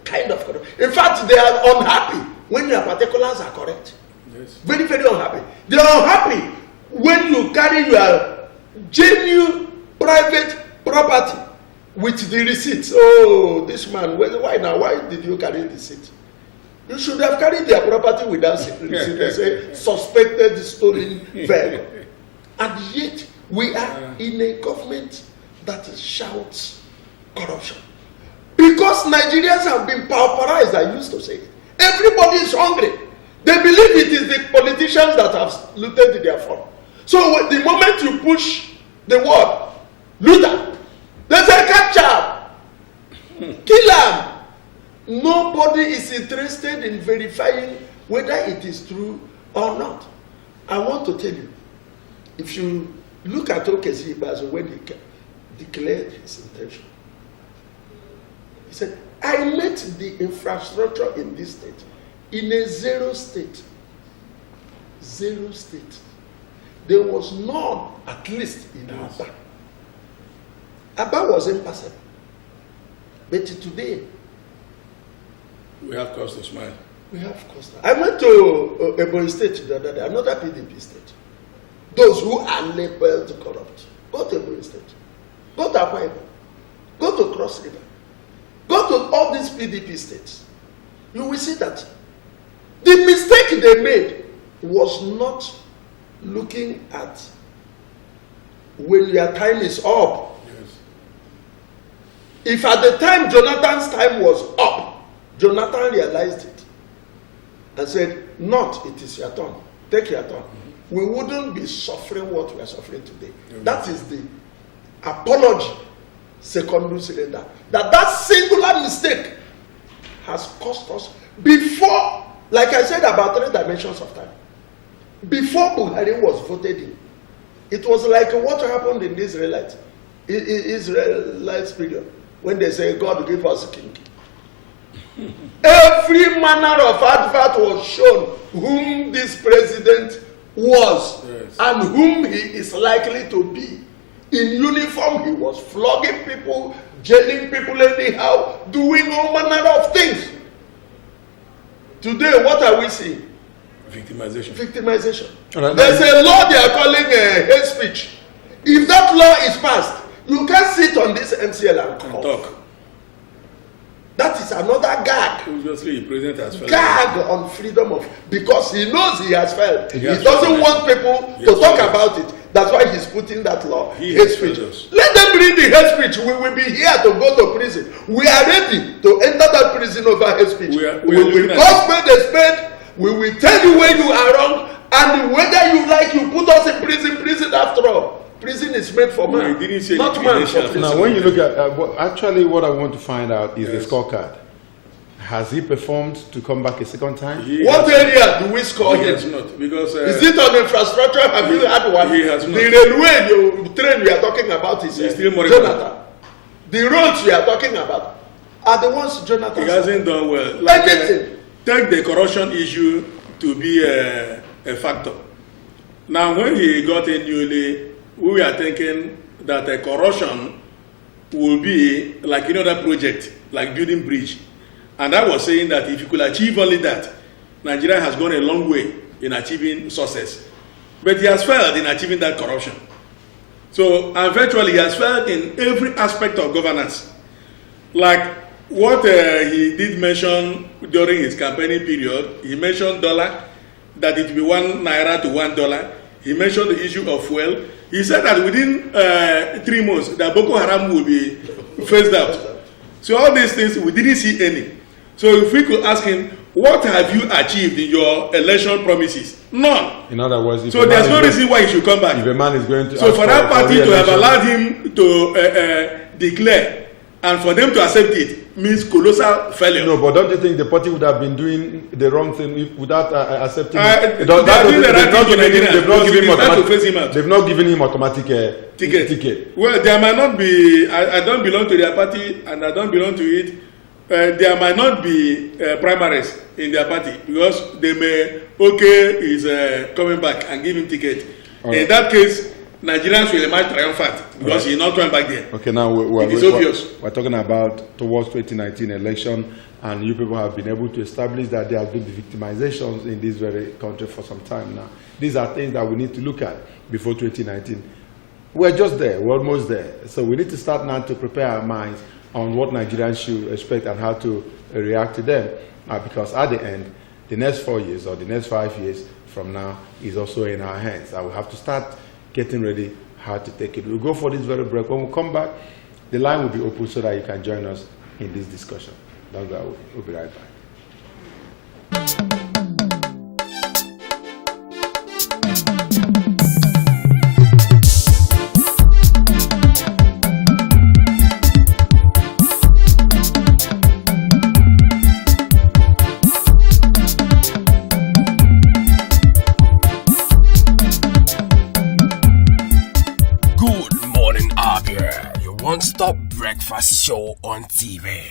Kind of correct. In fact, they are unhappy when their particulars are correct. Yes. Very, very unhappy. They are unhappy when you carry your genuine private property with the receipts. Oh, this man, why now? Why did you carry the receipt? You should have carried their property without receipt and say suspected stolen vehicle. And yet, we are in a government that shouts corruption. Because Nigerians have been pauperized, I used to say. Everybody is hungry. They believe it is the politicians that have looted their phone. So the moment you push the word, looter, they say catch up, kill them. Nobody is interested in verifying whether it is true or not. I want to tell you, if you look at Okezi Ibazu when he declared his intention, he said, I met the infrastructure in this state in a zero state. Zero state. There was none, at least in Abia. Abia was impassable. But today, we have cause to smile. We have cause. I went to Ebonyi State the other day, another PDP state. Those who are labeled corrupt. Go to Ebonyi State. Go to Akwa Ibom. Go to Cross River. Go to all these PDP states. You will see that the mistake they made was not looking at when your time is up. Yes. If at the time Jonathan's time was up, Jonathan realized it and said, not, it is your turn. Take your turn. Mm-hmm. We wouldn't be suffering what we are suffering today. Mm-hmm. That is the apology, secondary cylinder. That singular mistake has cost us before, like I said about 3 dimensions of time. Before Buhari was voted in, it was like what happened in the Israelites period, when they say, God give us a king. Every manner of advert was shown whom this president was, yes, and whom he is likely to be. In uniform, he was flogging people, jailing people anyhow, doing all manner of things. Today, what are we seeing? Victimization. Victimization. Right, there's a law they are calling hate speech. If that law is passed, you can't sit on this MCL and talk. That is another gag. Obviously, the president has failed. Gag on freedom of, because he knows he has failed. He doesn't want people to talk about it. That's why he's putting that law. Hate speech. Let them bring the hate speech. We will be here to go to prison. We are ready to enter that prison over hate speech. We will call spade a spade. We will tell you where you are wrong, and whether you like, you put us in prison. Prison, after all, prison is made for man, not man for prison. Now, when you look at actually, what I want to find out is the scorecard. Has he performed to come back a second time? What area do we score him? He has not, because is it on infrastructure? Have you had one? He has not. The railway, the train we are talking about is Jonathan. The roads we are talking about are the ones Jonathan. He hasn't done well. Like, take the corruption issue to be a factor. Now, when he got in newly, we are thinking that a corruption will be like another project, like building bridge. And I was saying that if you could achieve only that, Nigeria has gone a long way in achieving success. But he has failed in achieving that corruption. So, and virtually he has failed in every aspect of governance. Like what he did mention during his campaigning period, he mentioned dollar, that it will be 1 naira to $1. He mentioned the issue of fuel. He said that within 3 months, that Boko Haram will be phased out. So all these things, we didn't see any. So if we could ask him, what have you achieved in your election promises? None. In other words, so there's no reason why he should come back. If a man is going to, so for that party to have allowed him to declare and for them to accept it means colossal failure. No, but don't you think the party would have been doing the wrong thing without accepting it? They've not given him automatic ticket. Well, there might not be. I don't belong to their party and I don't belong to it. there might not be primaries in their party because they may is coming back and give him ticket. Right. In that case, Nigerians will emerge triumphant because he's not going back there. Okay, now it's obvious. We're talking about towards 2019 election, and you people have been able to establish that there have been victimizations in this very country for some time now. These are things that we need to look at before 2019. We're just there. We're almost there. So we need to start now to prepare our minds on what Nigerians should expect and how to react to them. Because at the end, the next 4 years or the next 5 years from now is also in our hands. I will have to start getting ready how to take it. We'll go for this very break. When we come back, the line will be open so that you can join us in this discussion. That's why we'll be right back. Stop breakfast show on TV.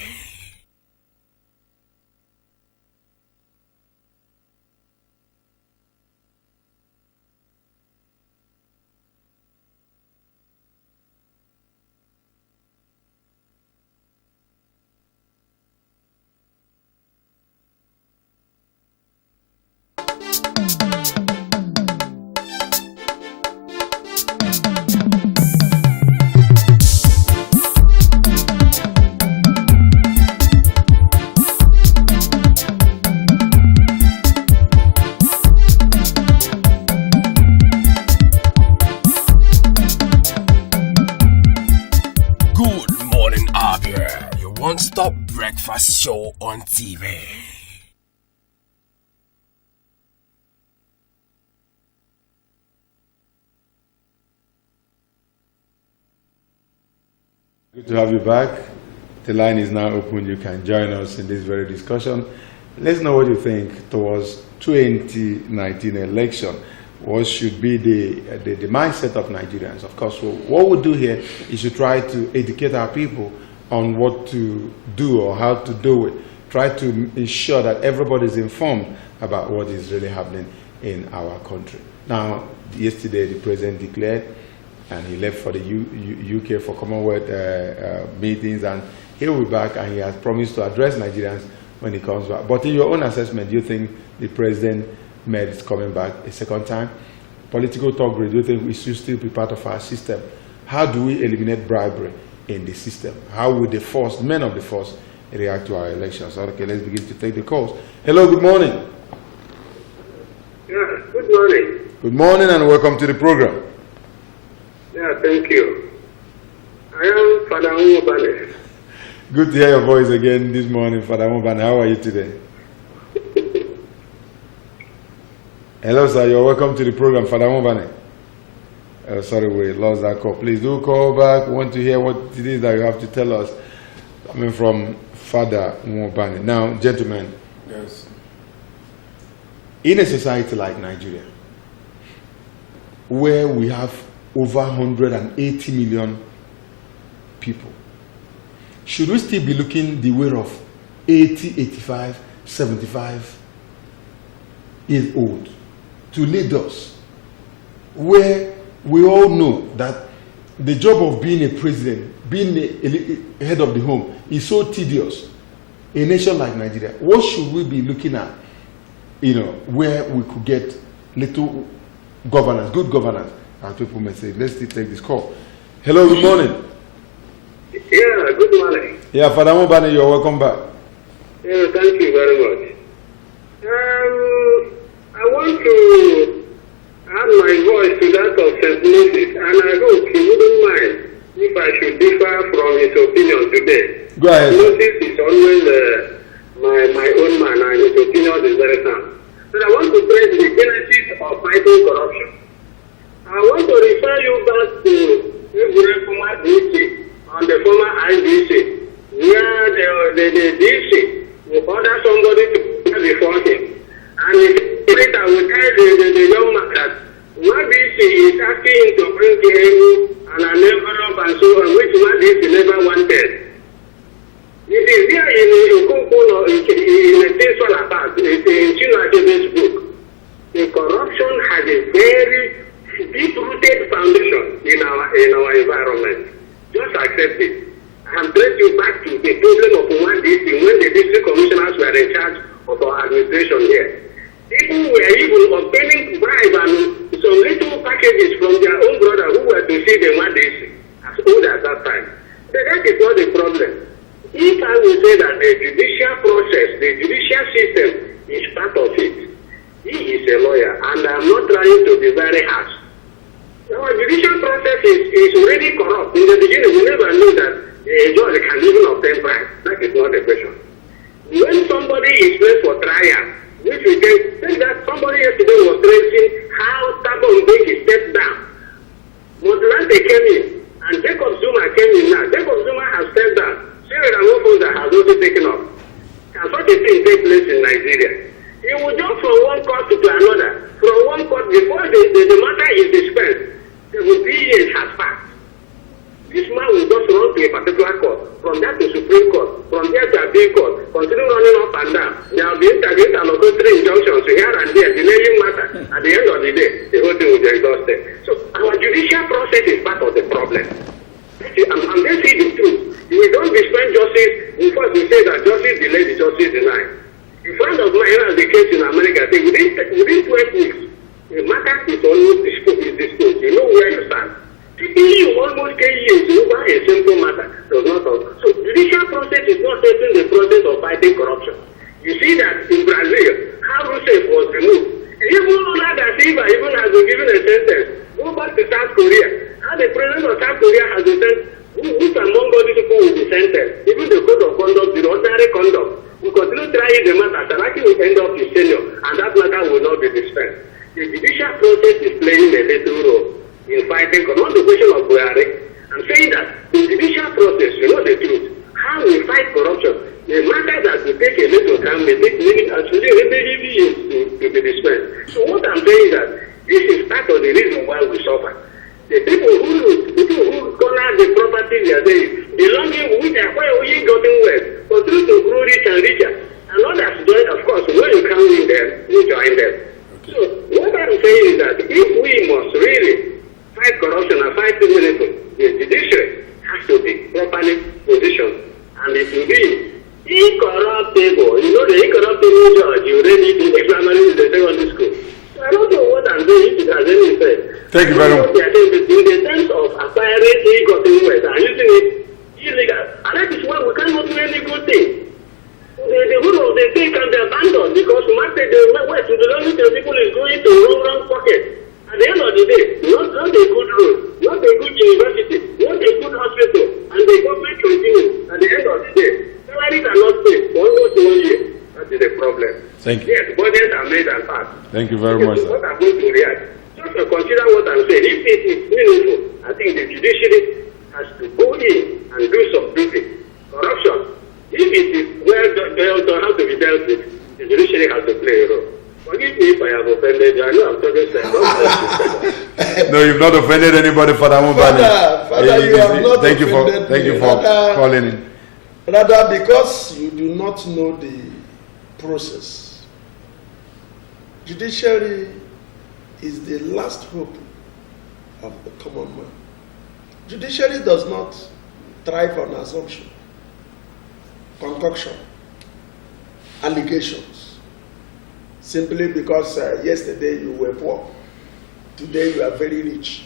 Stop breakfast show on TV. Good to have you back. The line is now open. You can join us in this very discussion. Let's know what you think towards 2019 election. What should be the mindset of Nigerians? Of course, what we do here is to try to educate our people on what to do or how to do it. Try to ensure that everybody is informed about what is really happening in our country. Now, yesterday the president declared, and he left for the UK for Commonwealth meetings, and he'll be back, and he has promised to address Nigerians when he comes back. But in your own assessment, do you think the president is coming back a second time? Political talk, do you think we should still be part of our system? How do we eliminate bribery in the system? How would the force, men of the force, react to our elections? Okay, let's begin to take the calls. Hello, good morning. Yeah, good morning. Good morning and welcome to the program. Yeah, thank you. I am Father Mubane. Good to hear your voice again this morning, Father Mubane. How are you today? Hello, sir. You're welcome to the program, Father Mubane. Sorry, we lost that call. Please do call back. We want to hear what it is that you have to tell us. Coming from Father Mubane. Now, gentlemen, yes. In a society like Nigeria, where we have over 180 million people, should we still be looking the way of 80, 85, 75 years old to lead us, where we all know that the job of being a president, being a head of the home, is so tedious? A nation like Nigeria, what should we be looking at, where we could get little governance, good governance, as people may say? Let's still take this call. Hello, good morning. Yeah, good morning. Yeah, Father Mubane, you're welcome back. Yeah, thank you very much. I want to add my voice to that of St. Moses, and I hope he wouldn't mind if I should differ from his opinion today. Go ahead. Moses is always my own man, and his opinion is very sound. But I want to praise the benefits of fighting corruption. I want to refer you back to the former DC, on the former IDC, where the DC will order somebody to go before him. And the later will tell the young man that one DC is asking him to bring him an envelope and so on, which one DC never wanted. It is here there in a thing all about in China's book, the corruption has a very deep-rooted foundation in our environment. Just accept it. I'm bringing you back to the problem of one day when the district commissioners were in charge of our administration here. People were even obtaining bribes and some little packages from their own brother who were to see them one day as old as that time. So that is not the problem. If I will say that the judicial process, the judicial system is part of it, he is a lawyer, and I'm not trying to be very harsh. Our judicial process is already corrupt. In the beginning, we never knew that a judge can even obtain bribes. That is not the question. When somebody is placed for trial, which we can say that somebody yesterday was tracing how Thabo Mbeki stepped down. Motlanthe came in, and Jacob Zuma came in now. Jacob Zuma has stepped down. Cyril Ramaphosa has also taken up. Can such a thing take place in Nigeria? He will jump from one court to another. From one court, before the matter is dispensed, 3 years has passed. This man will just run to a particular court, from that to Supreme Court, from there to Appeal Court, continue running up and down. There will be interlocutory injunctions here and there, delaying matter. At the end of the day, the whole thing will be exhausted. So our judicial process is part of the problem. And let's see the truth. If we don't dispense justice, first we say that justice delayed is justice denied. A friend of mine has the case in America. Say within 12 weeks, the matter is almost disposed. You know where you stand. Taking you almost 10 years over a simple matter does not help. So judicial process is not setting the process of fighting corruption. You see that in Brazil, how Rousseff was removed. Even Lula da Silva even has been given a sentence. Go back to South Korea. How the president of South Korea has been sent, which among all these people will be sentenced. Even the code of conduct, the ordinary conduct, we continue trying the matter. Saraki will end up his tenure, and that matter will not be dispensed. The judicial process is playing a little role in fighting corruption. Not the question of Buhari. I'm saying that the judicial process, you know the truth, how we fight corruption, the matter that will take a little time may take maybe actually years to be dispensed. So what I'm saying is that this is part of the reason why we suffer. The people who corner the property they are saying, belonging which are why we getting well, continue to grow rich and richer. And others join, of course, when you come in there, you join them. Okay. So what I'm saying is that if we must really fight corruption and fight criminality, the judiciary has to be properly positioned, and it will be incorruptible. You know the incorruptible judge you already do the primary in the secondary school. So I don't know what I'm doing, if it has any effect. Thank you very much. In the sense of acquiring ill-gotten wealth and using it illegal, and that is why we cannot do any good thing. The whole of the thing can be abandoned because the wealth to belong to the people is going to wrong pocket. At the end of the day, not a good road, not a good university, not a good hospital, and the government continues. At the end of the day, salaries are not paid for almost 1 year. That is the problem. Thank you. Yes, budgets are made and passed. Thank you very much. What I'm going to react. Just to consider what I'm saying. If it is meaningful, I think the judiciary has to go in and do some duty. Corruption. If it is don't have to be dealt with, the judiciary has to play a role. Forgive me if I have offended you. I know I'm talking sense. No, you've not offended anybody, Father Mubani. Father, you have not thank offended you for calling in. Rather, because you do not know the process. Judiciary is the last hope of the common man. Judiciary does not thrive on assumption, concoction, allegations. Simply because yesterday you were poor, today you are very rich.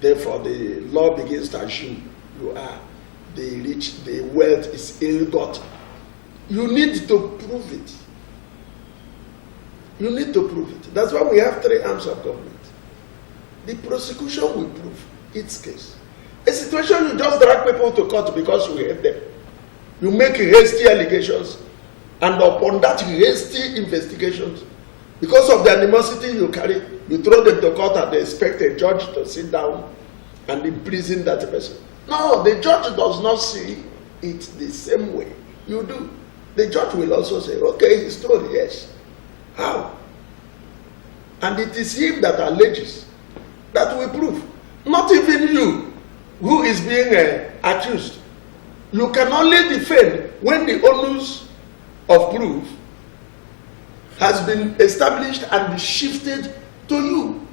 Therefore, the law begins to assume you are the rich, the wealth is ill-gotten. You need to prove it. You need to prove it. That's why we have 3 arms of government. The prosecution will prove its case. A situation you just drag people to court because you hate them. You make hasty allegations, and upon that hasty investigations, because of the animosity you carry, you throw them to court and they expect a judge to sit down and imprison that person. No, the judge does not see it the same way you do. The judge will also say, okay, his story, yes. How? And it is him that alleges that we prove. Not even you, who is being accused. You can only defend when the onus of proof has been established and shifted to you.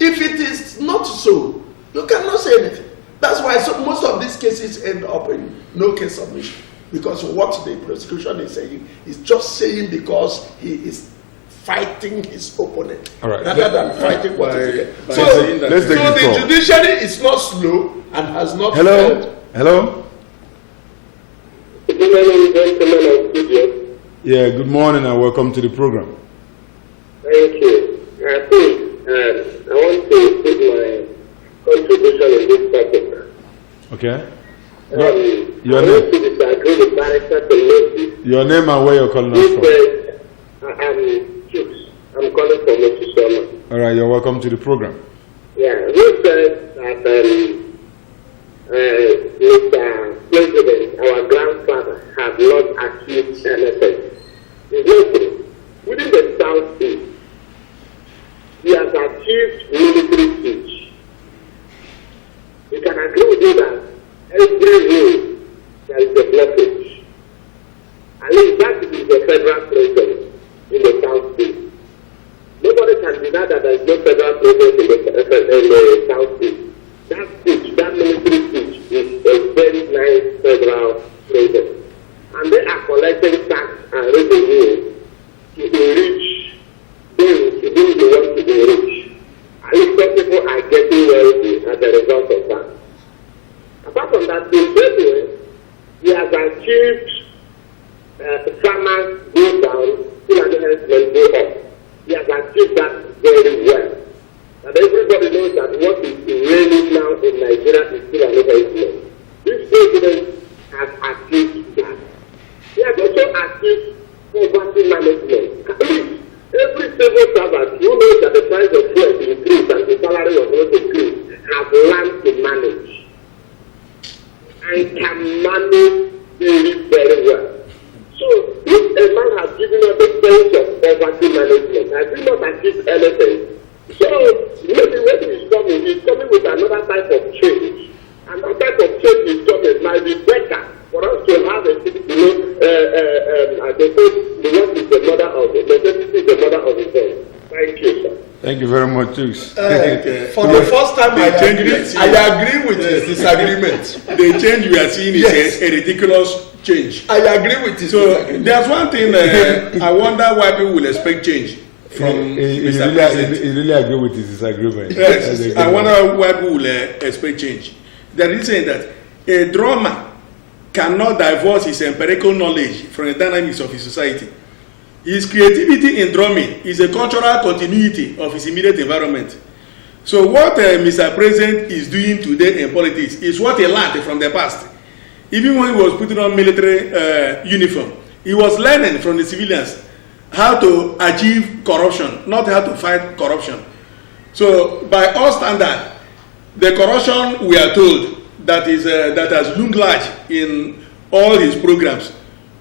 If it is not so, you cannot say anything. That's why most of these cases end up in no case submission. Because what the prosecution is saying is just saying because he is fighting his opponent, rather than fighting what is against. So the judiciary is not slow and has not failed. Hello? Good morning, gentlemen of studio. Yeah, good morning and welcome to the program. Thank you. I think I want to put my contribution in this topic. Okay. Your name? To disagree with Barrister Pelosi. Your name and where you're calling us from? I'm calling from Mississauga. All right, you're welcome to the program. Yeah, he said that Mr. President, our grandfather, have not achieved anything. It's not true. Within the South East, he has achieved military siege. We can agree with you that every way there is a blockage. At least that is the federal presence in the South East. Nobody can deny that there is no federal presence in the South East. That siege, that military siege, is a very nice federal presence. And they are collecting tax and revenue to enrich them, to do the work to enrich. At least some people are getting wealthy as a result of that. Apart from that, in Benue, he has achieved farmers go down, healthmen go up. He has achieved that very well. And everybody knows that what is raining now in Nigeria is still an overstatement. This president has achieved that. He has also achieved poverty management. At least every civil servant who knows that the price of fuel increased and the salary was not increased have learned to manage. And can manage very, very well. So if a man has given us the sense of poverty management, has he not achieved anything? So maybe when he's coming with another type of change. And that type of change is coming might be better for us to have a they say the work is the mother of the necessity is the mother of the thing. Thank you, sir. Thank you very much, Jukes. For the first time, I agree with his disagreement. The change we are seeing is a ridiculous change. I agree with his disagreement. There's one thing I wonder why people will expect change from Mr. President. He really agree with his disagreement. Yes, I wonder why people will expect change. There is saying that a drummer cannot divorce his empirical knowledge from the dynamics of his society. His creativity in drumming is a cultural continuity of his immediate environment. So what Mr. President is doing today in politics is what he learned from the past. Even when he was putting on military uniform, he was learning from the civilians how to achieve corruption, not how to fight corruption. So by all standards, the corruption we are told that has loomed large in all his programs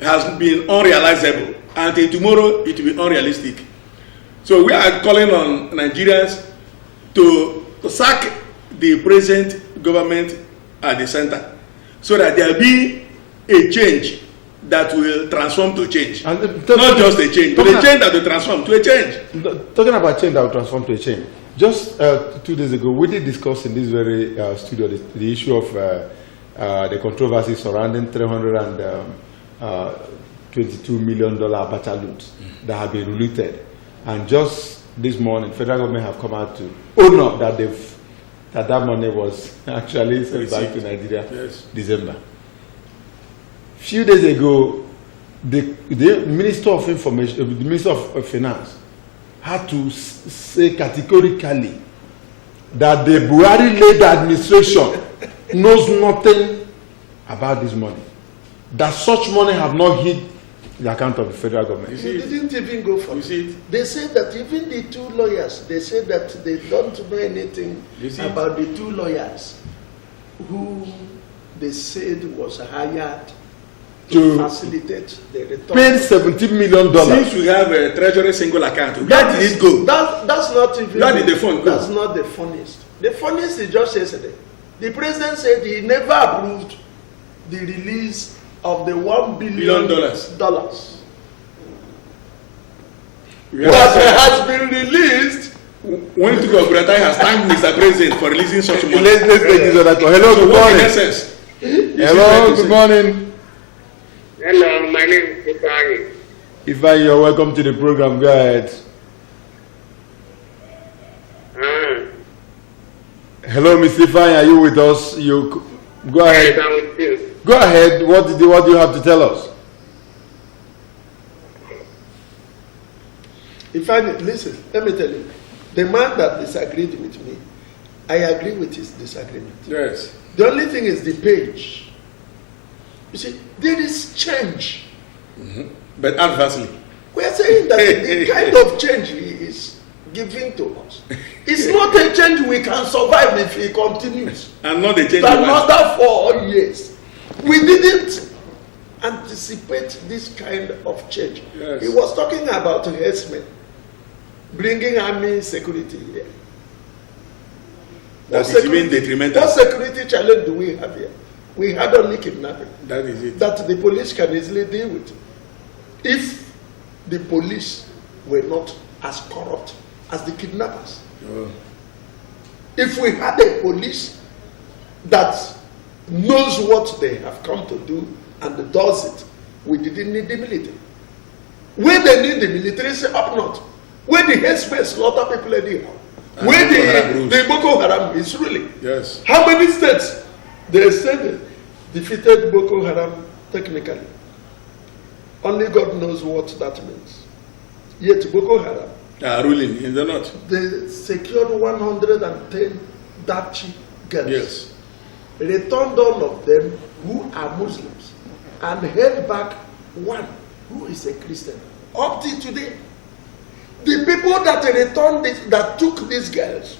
has been unrealizable. Until tomorrow, it will be unrealistic. So we are calling on Nigerians to sack the present government at the center so that there will be a change that will transform to change. And not just a change, but a change that will transform to a change. Talking about change that will transform to a change. Just 2 days ago, we did discuss in this very studio the issue of the controversy surrounding $322 million Abacha loot that have been related. And just this morning, federal government have come out to own up that that money was actually sent back to Nigeria December. Few days ago, the Minister of Information, the Minister of Finance, had to say categorically that the Buhari-led administration knows nothing about this money. That such money have not hit the account of the federal government. They didn't even go for it. They said that even the 2 lawyers, they said that they don't know anything about the 2 lawyers who they said was hired to facilitate the return. Paid $17 million. Since we have a treasury single account, where did it go? That's not even. Where did the fund go? That's not the funniest. The funniest is just yesterday. The president said he never approved the release of the $1 billion that has been released. When the Buratai has thanked Mr. President for releasing such money. Let's take this other call. Hello, good morning. Hello, good morning. Hello, my name is Ifeanyi. Ifeanyi, you're welcome to the program. Go ahead. Hello, Mr. Ifeanyi, are you with us? You go ahead. Yes, I'm with you. Go ahead. What do you have to tell us? Ifeanyi, listen, let me tell you. The man that disagreed with me, I agree with his disagreement. Yes. The only thing is the page. You see, there is change. Mm-hmm. But adversely. We are saying that the kind of change he is giving to us, it's not a change we can survive if he continues. And not a change. Another 4 years. We didn't anticipate this kind of change. Yes. He was talking about herdsmen, bringing army security here. That is even detrimental. What security challenge do we have here? We had only kidnapping. That is it. That the police can easily deal with. If the police were not as corrupt as the kidnappers. Oh. If we had a police that knows what they have come to do and does it, we didn't need the military. Where they need the military is up north. Where the headsmen slaughter people anyhow. Where the Boko Haram is ruling. Yes. How many states? They said defeated Boko Haram technically. Only God knows what that means. Yet Boko Haram ruling in the north. They secured 110 Dachi girls. Yes. Returned all of them who are Muslims and held back one who is a Christian. Up till today, the people that returned this, that took these girls,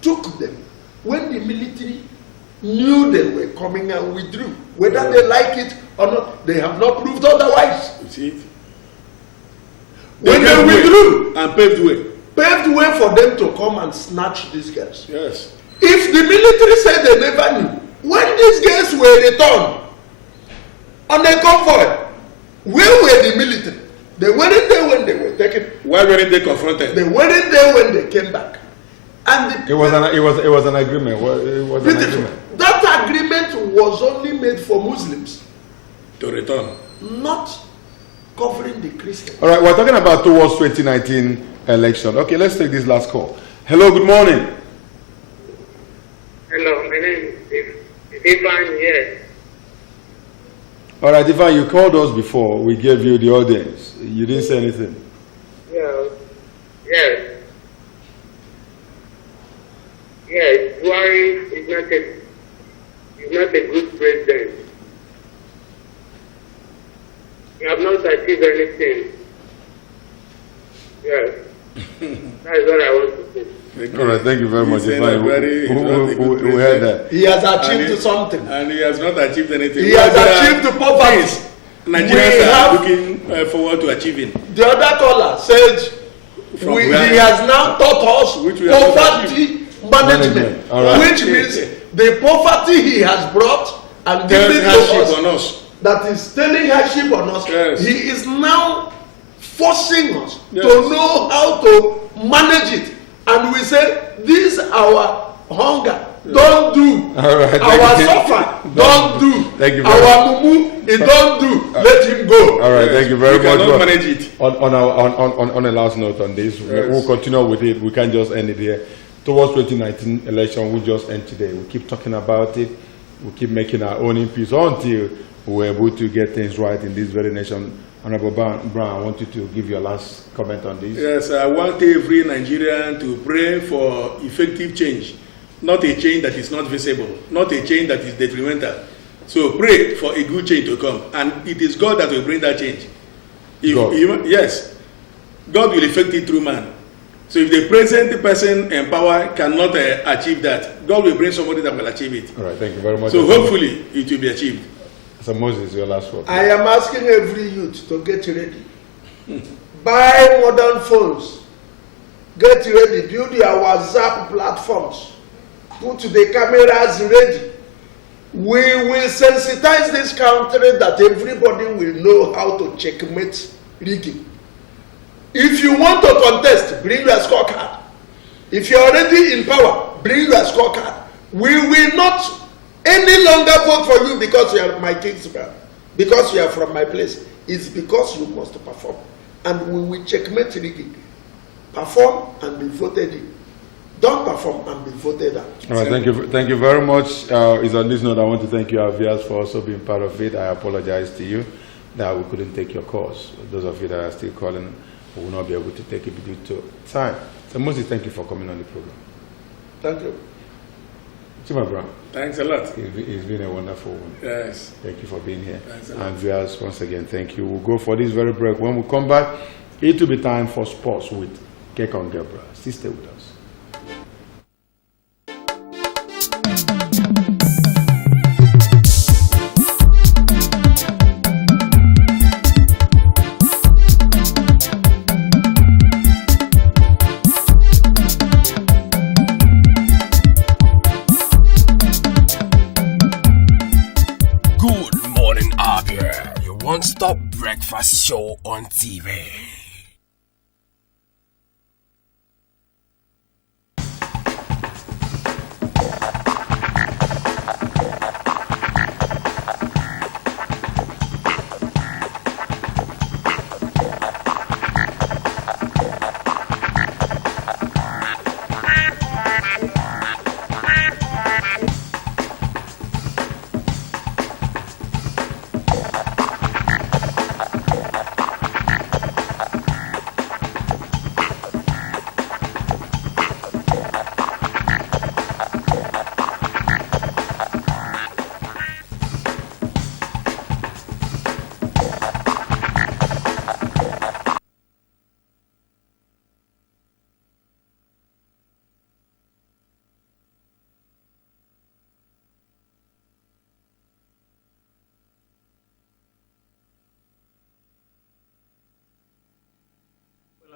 took them when the military knew they were coming and withdrew. Whether they like it or not, they have not proved otherwise. You see it? When they withdrew and paved way for them to come and snatch these girls. Yes. If the military said they never knew, when these girls were returned on a convoy, where were the military? They weren't there when they were taken. Why weren't they confronted? They weren't there when they came back. And it was an agreement. It was an agreement. That agreement was only made for Muslims to return, not covering the Christians. All right, we're talking about towards 2019 election. Okay, let's take this last call. Hello, good morning. Hello, my name is Ivan. Yes. All right, Ivan, you called us before. We gave you the audience. You didn't say anything. Yeah. Yes. Yes. Buhari is not a good president. You have not achieved anything. Yes. That is what I want to say. All right, thank you very much. We heard that. He has achieved something. And he has not achieved anything. He has achieved poverty. Nigerians are looking forward to achieving. The other caller said he has now taught us poverty management, which means the poverty he has brought and given to us, that is telling hardship on us, yes. He is now forcing us to know how to manage it. And we say, this our hunger, don't do. Right, our suffer, don't do. Thank you our mumu, don't do. Let him go. All right, thank you very much. Cannot manage it. On a last note on this, we'll continue with it. We can't just end it here. Towards 2019 election, we just end today. We keep talking about it. We keep making our own impeachments until we're able to get things right in this very nation. Honorable Brown, I want you to give your last comment on this. Yes, I want every Nigerian to pray for effective change, not a change that is not visible, not a change that is detrimental. So pray for a good change to come, and it is God that will bring that change. Yes, God will effect it through man. So if the present person in power cannot achieve that, God will bring somebody that will achieve it. All right, thank you very much. So hopefully it will be achieved. So Moses, your last word. I am asking every youth to get ready. Buy modern phones. Get ready. Build your WhatsApp platforms. Put the cameras ready. We will sensitize this country that everybody will know how to checkmate rigging. If you want to contest, bring your scorecard. If you're already in power, bring your scorecard. We will not any longer vote for you because you are my king's brother, because you are from my place. It's because you must perform. And we will checkmate rigging. Perform and be voted in. Don't perform and be voted out. All right, thank you very much. It's on this note I want to thank you, Abia, for also being part of it. I apologize to you that we couldn't take your calls. Those of you that are still calling, we will not be able to take it due to time. So Moses, thank you for coming on the program. Thank you. Chima Brown. Thanks a lot. It's been a wonderful one. Yes. Thank you for being here. Thanks a lot. And viewers, once again, thank you. We'll go for this very break. When we come back, it will be time for sports with Kekon Gebra. Stay with us. Good morning, Abia. Your one-stop breakfast show on TV.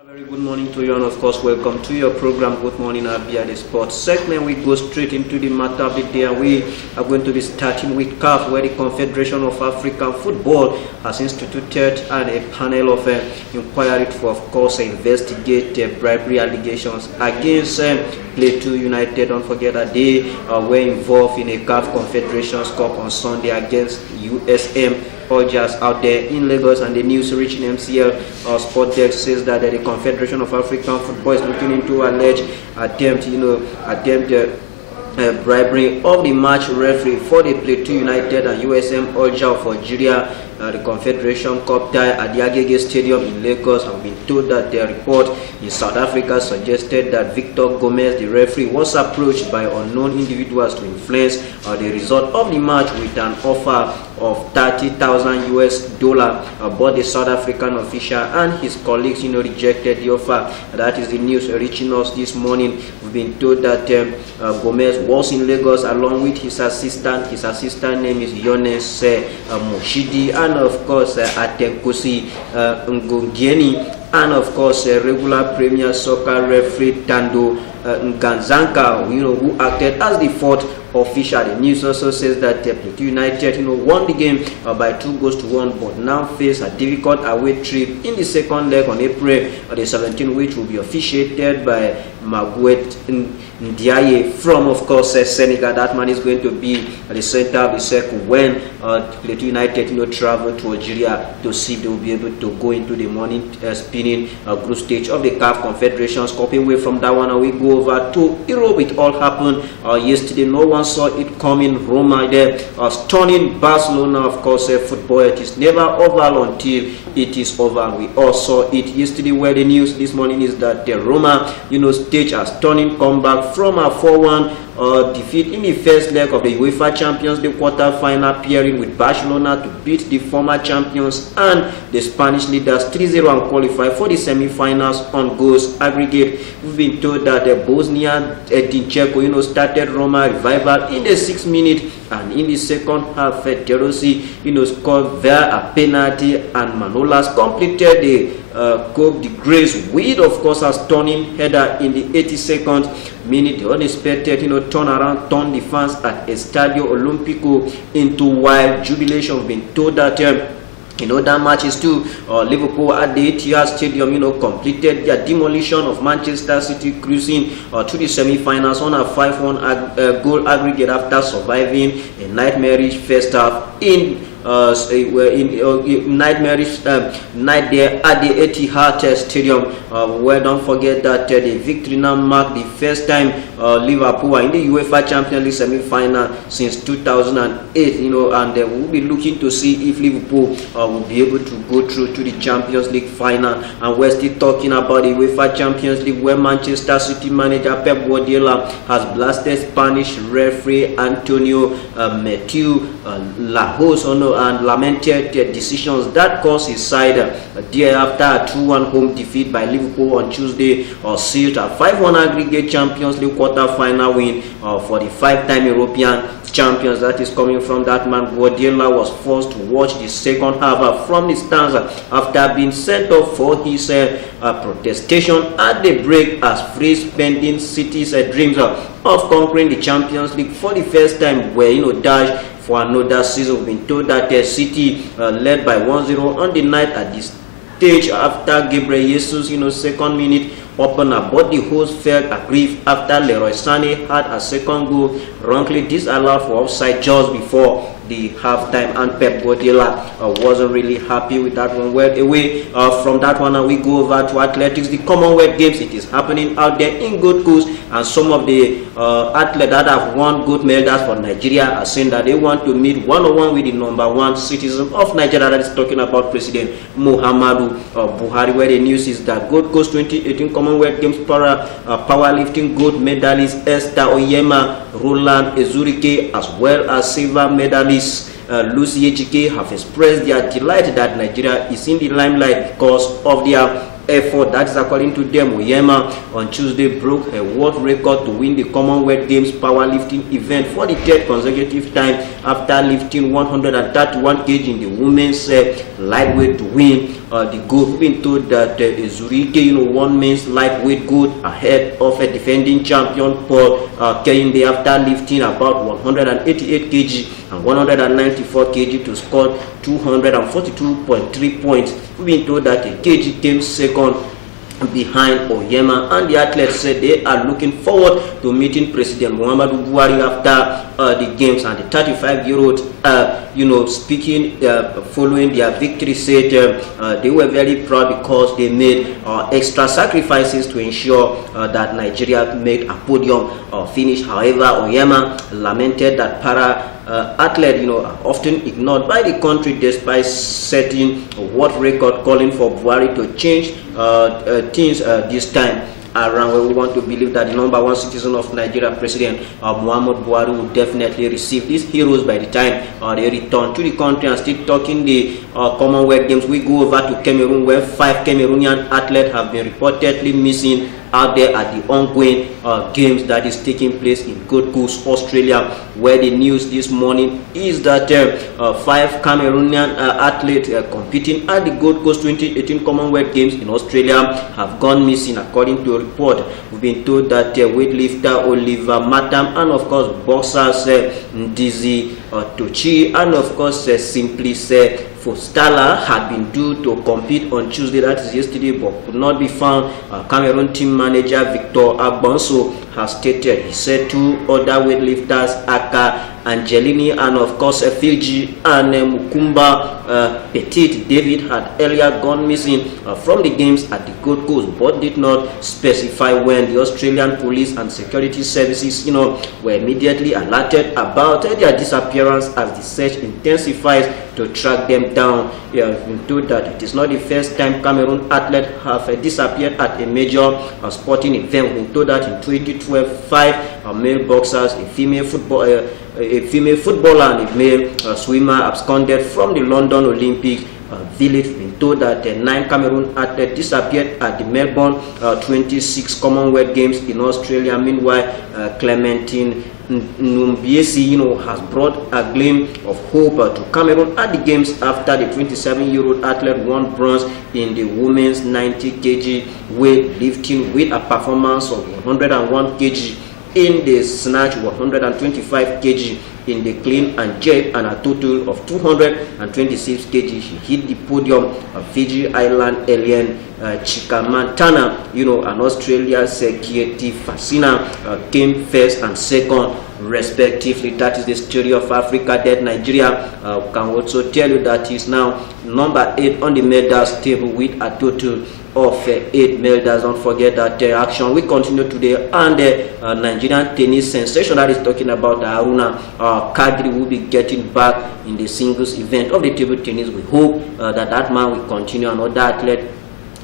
Very good morning to you, and of course welcome to your program Good Morning Abia, the sports segment. We go straight into the matter of the day. We are going to be starting with CAF, where the Confederation of African Football has instituted a panel of inquiry to, of course, investigate bribery allegations against Plateau United. Don't forget that they were involved in a CAF Confederations Cup on Sunday against USM Algiers out there in Lagos, and the news reaching MCL Sport Desk says that the Confederation of African Football is looking into alleged attempt bribery of the match referee for the Plateau United and USM Algiers of Algeria. The Confederation Cup tie at the Agege Stadium in Lagos. Have been told that their report in South Africa suggested that Victor Gomez, the referee, was approached by unknown individuals to influence the result of the match with an offer of $30,000, but the South African official and his colleagues, rejected the offer. That is the news reaching us this morning. We've been told that Gomez was in Lagos along with his assistant. His assistant name is Yones Moshidi, and of course Atenkosi Ngongieni, and of course regular Premier Soccer referee Tando Nganzanka, who acted as the fourth official. The news also says that Plateau United, won the game by 2-1, but now face a difficult away trip in the second leg on April the 17th, which will be officiated by Maguette Ndiaye from, of course, Senegal. That man is going to be at the center of the circle when Plateau United, travel to Algeria to see if they will be able to go into the morning spinning group stage of the CAF Confederations Cup. Away from that one, we go over to Europe. It all happened yesterday. No one saw it coming. Roma there stunning Barcelona. Of course, football, it is never over until it is over. We all saw it yesterday, where the news this morning is that Roma, staged a stunning comeback from a 4-1 defeat in the first leg of the UEFA Champions League quarter-final, pairing with Barcelona to beat the former champions and the Spanish leaders 3-0 and qualify for the semi-finals on goals aggregate. We've been told that Bosnia Dincheko, started Roma revival in the 6th minute, and in the second half, De Rossi, scored via a penalty, and Manolas completed the Coupe de Grace with, of course, a stunning header in the 82nd minute. The unexpected, turnaround, turned the fans at Estadio Olimpico into wild jubilation. We've been told that that matches too. Liverpool at the Etihad Stadium, completed their demolition of Manchester City, cruising to the semi-finals on a 5-1 goal aggregate after surviving a nightmarish first half in nightmarish night there at the Etihad Stadium, where don't forget that the victory now marked the first time Liverpool are in the UEFA Champions League semi-final since 2008. And we'll be looking to see if Liverpool will be able to go through to the Champions League final. And we're still talking about the UEFA Champions League, where Manchester City manager Pep Guardiola has blasted Spanish referee Antonio Mateu Lahoz and lamented the decisions that caused his side there after a 2-1 home defeat by Liverpool on Tuesday, sealed a 5-1 aggregate Champions League quarter-final win for the 5-time European champions. That is coming from that man. Guardiola was forced to watch the second half from the stands after being sent off for his protestation at the break, as free spending City's dreams of conquering the Champions League for the first time were dashed for another season. We've been told that City led by 1-0 on the night at this stage after Gabriel Jesus, second minute opener, but the host felt aggrieved after Leroy Sané had a second goal wrongly disallowed for offside just before the halftime, and Pep Guardiola wasn't really happy with that one. Well, away from that one, we go over to athletics, the Commonwealth Games. It is happening out there in Gold Coast, and some of the athletes that have won gold medals for Nigeria are saying that they want to meet one-on-one with the #1 citizen of Nigeria. That is talking about President Muhammadu Buhari, where the news is that Gold Coast 2018 Commonwealth Games powerlifting gold medalist Esther Oyema, Roland Ezurike, as well as silver medalist Lucy Ejike have expressed their delight that Nigeria is in the limelight because of their effort. That is according to them. Oyema on Tuesday broke a world record to win the Commonwealth Games powerlifting event for the third consecutive time after lifting 131 kg in the women's lightweight to win the gold. We've been told that Ezurike, won men's lightweight gold ahead of a defending champion Paul Kehinde after lifting about 188 kg and 194 kg to score 242.3 points. We've been told that a kg came second behind Oyema, and the athletes said they are looking forward to meeting President Muhammadu Buhari after the games. And the 35-year-old, speaking following their victory, said they were very proud because they made extra sacrifices to ensure that Nigeria made a podium finish. However, Oyema lamented that athletes, are often ignored by the country despite setting a world record, calling for Buhari to change things this time around. Where we want to believe that the #1 citizen of Nigeria, President Muhammadu Buhari, will definitely receive these heroes by the time they return to the country. And still talking the Commonwealth Games, we go over to Cameroon, where 5 Cameroonian athletes have been reportedly missing out there at the ongoing games that is taking place in Gold Coast, Australia, where the news this morning is that 5 Cameroonian athletes competing at the Gold Coast 2018 Commonwealth Games in Australia have gone missing, according to a report. We've been told that weightlifter Oliver Matam and of course boxers Ndizi Tochi and of course Simplice Fostala had been due to compete on Tuesday, that is yesterday, but could not be found. Cameroon team manager Victor Abonso has stated. He said 2 other weightlifters, Aka Angelini and of course Fiji and Mukumba Petit David, had earlier gone missing from the games at the Gold Coast, but did not specify when. The Australian police and security services, were immediately alerted about their disappearance as the search intensifies to track them down. We have been told that it is not the first time Cameroon athletes have disappeared at a major sporting event. We've been told that in 2012, 5 male boxers, a female footballer and a male swimmer absconded from the London Olympic Village. We've been told that 9 Cameroon athletes disappeared at the Melbourne 26 Commonwealth Games in Australia. Meanwhile, Clementine Numbiesi, has brought a glimpse of hope to Cameroon at the games after the 27-year-old athlete won bronze in the women's 90 kg weight lifting with a performance of 101 kg in the snatch, 125 kg in the clean and jerk, and a total of 226 kg. He hit the podium. Fiji Island alien Chikamantana, an Australian security Fascina, came first and second respectively. That is the story of Africa. Dead Nigeria can also tell you that is now number 8 on the medals table with a total of 8 medals. Don't forget that action will continue today, and the Nigerian tennis sensation that is talking about Haruna Kadri will be getting back in the singles event of the table tennis. We hope that man will continue. Another athlete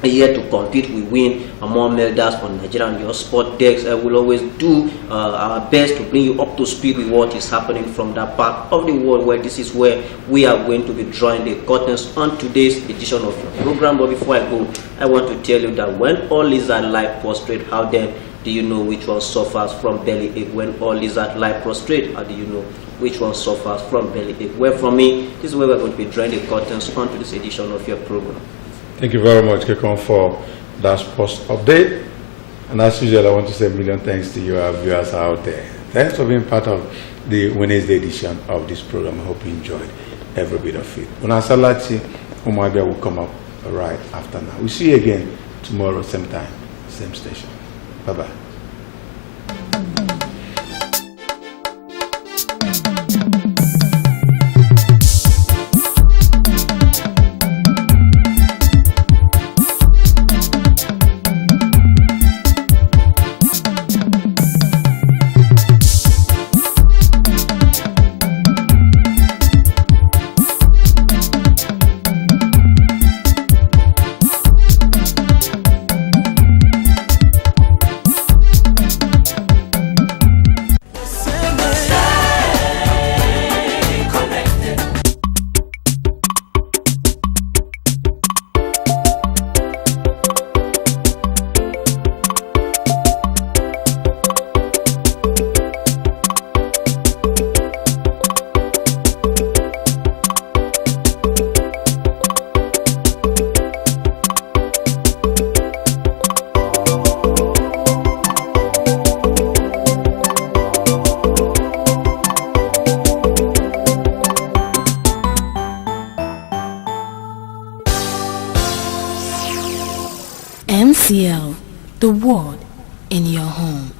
here to compete, we win more medals for Nigeria. And your sport decks will always do our best to bring you up to speed with what is happening from that part of the world, where this is where we are going to be drawing the curtains on today's edition of your program. But before I go, I want to tell you that when all lizards lie prostrate, how then do you know which one suffers from belly ache? When all lizards lie prostrate, how do you know which one suffers from belly ache? Well, from me, this is where we're going to be drawing the curtains onto this edition of your program. Thank you very much, Kekon, for that sports update. And as usual, I want to say a million thanks to you, our viewers out there. Thanks for being part of the Wednesday edition of this program. I hope you enjoyed every bit of it. Unasalachi Umabia will come up right after now. We'll see you again tomorrow, same time, same station. Bye-bye. MCL, the word in your home.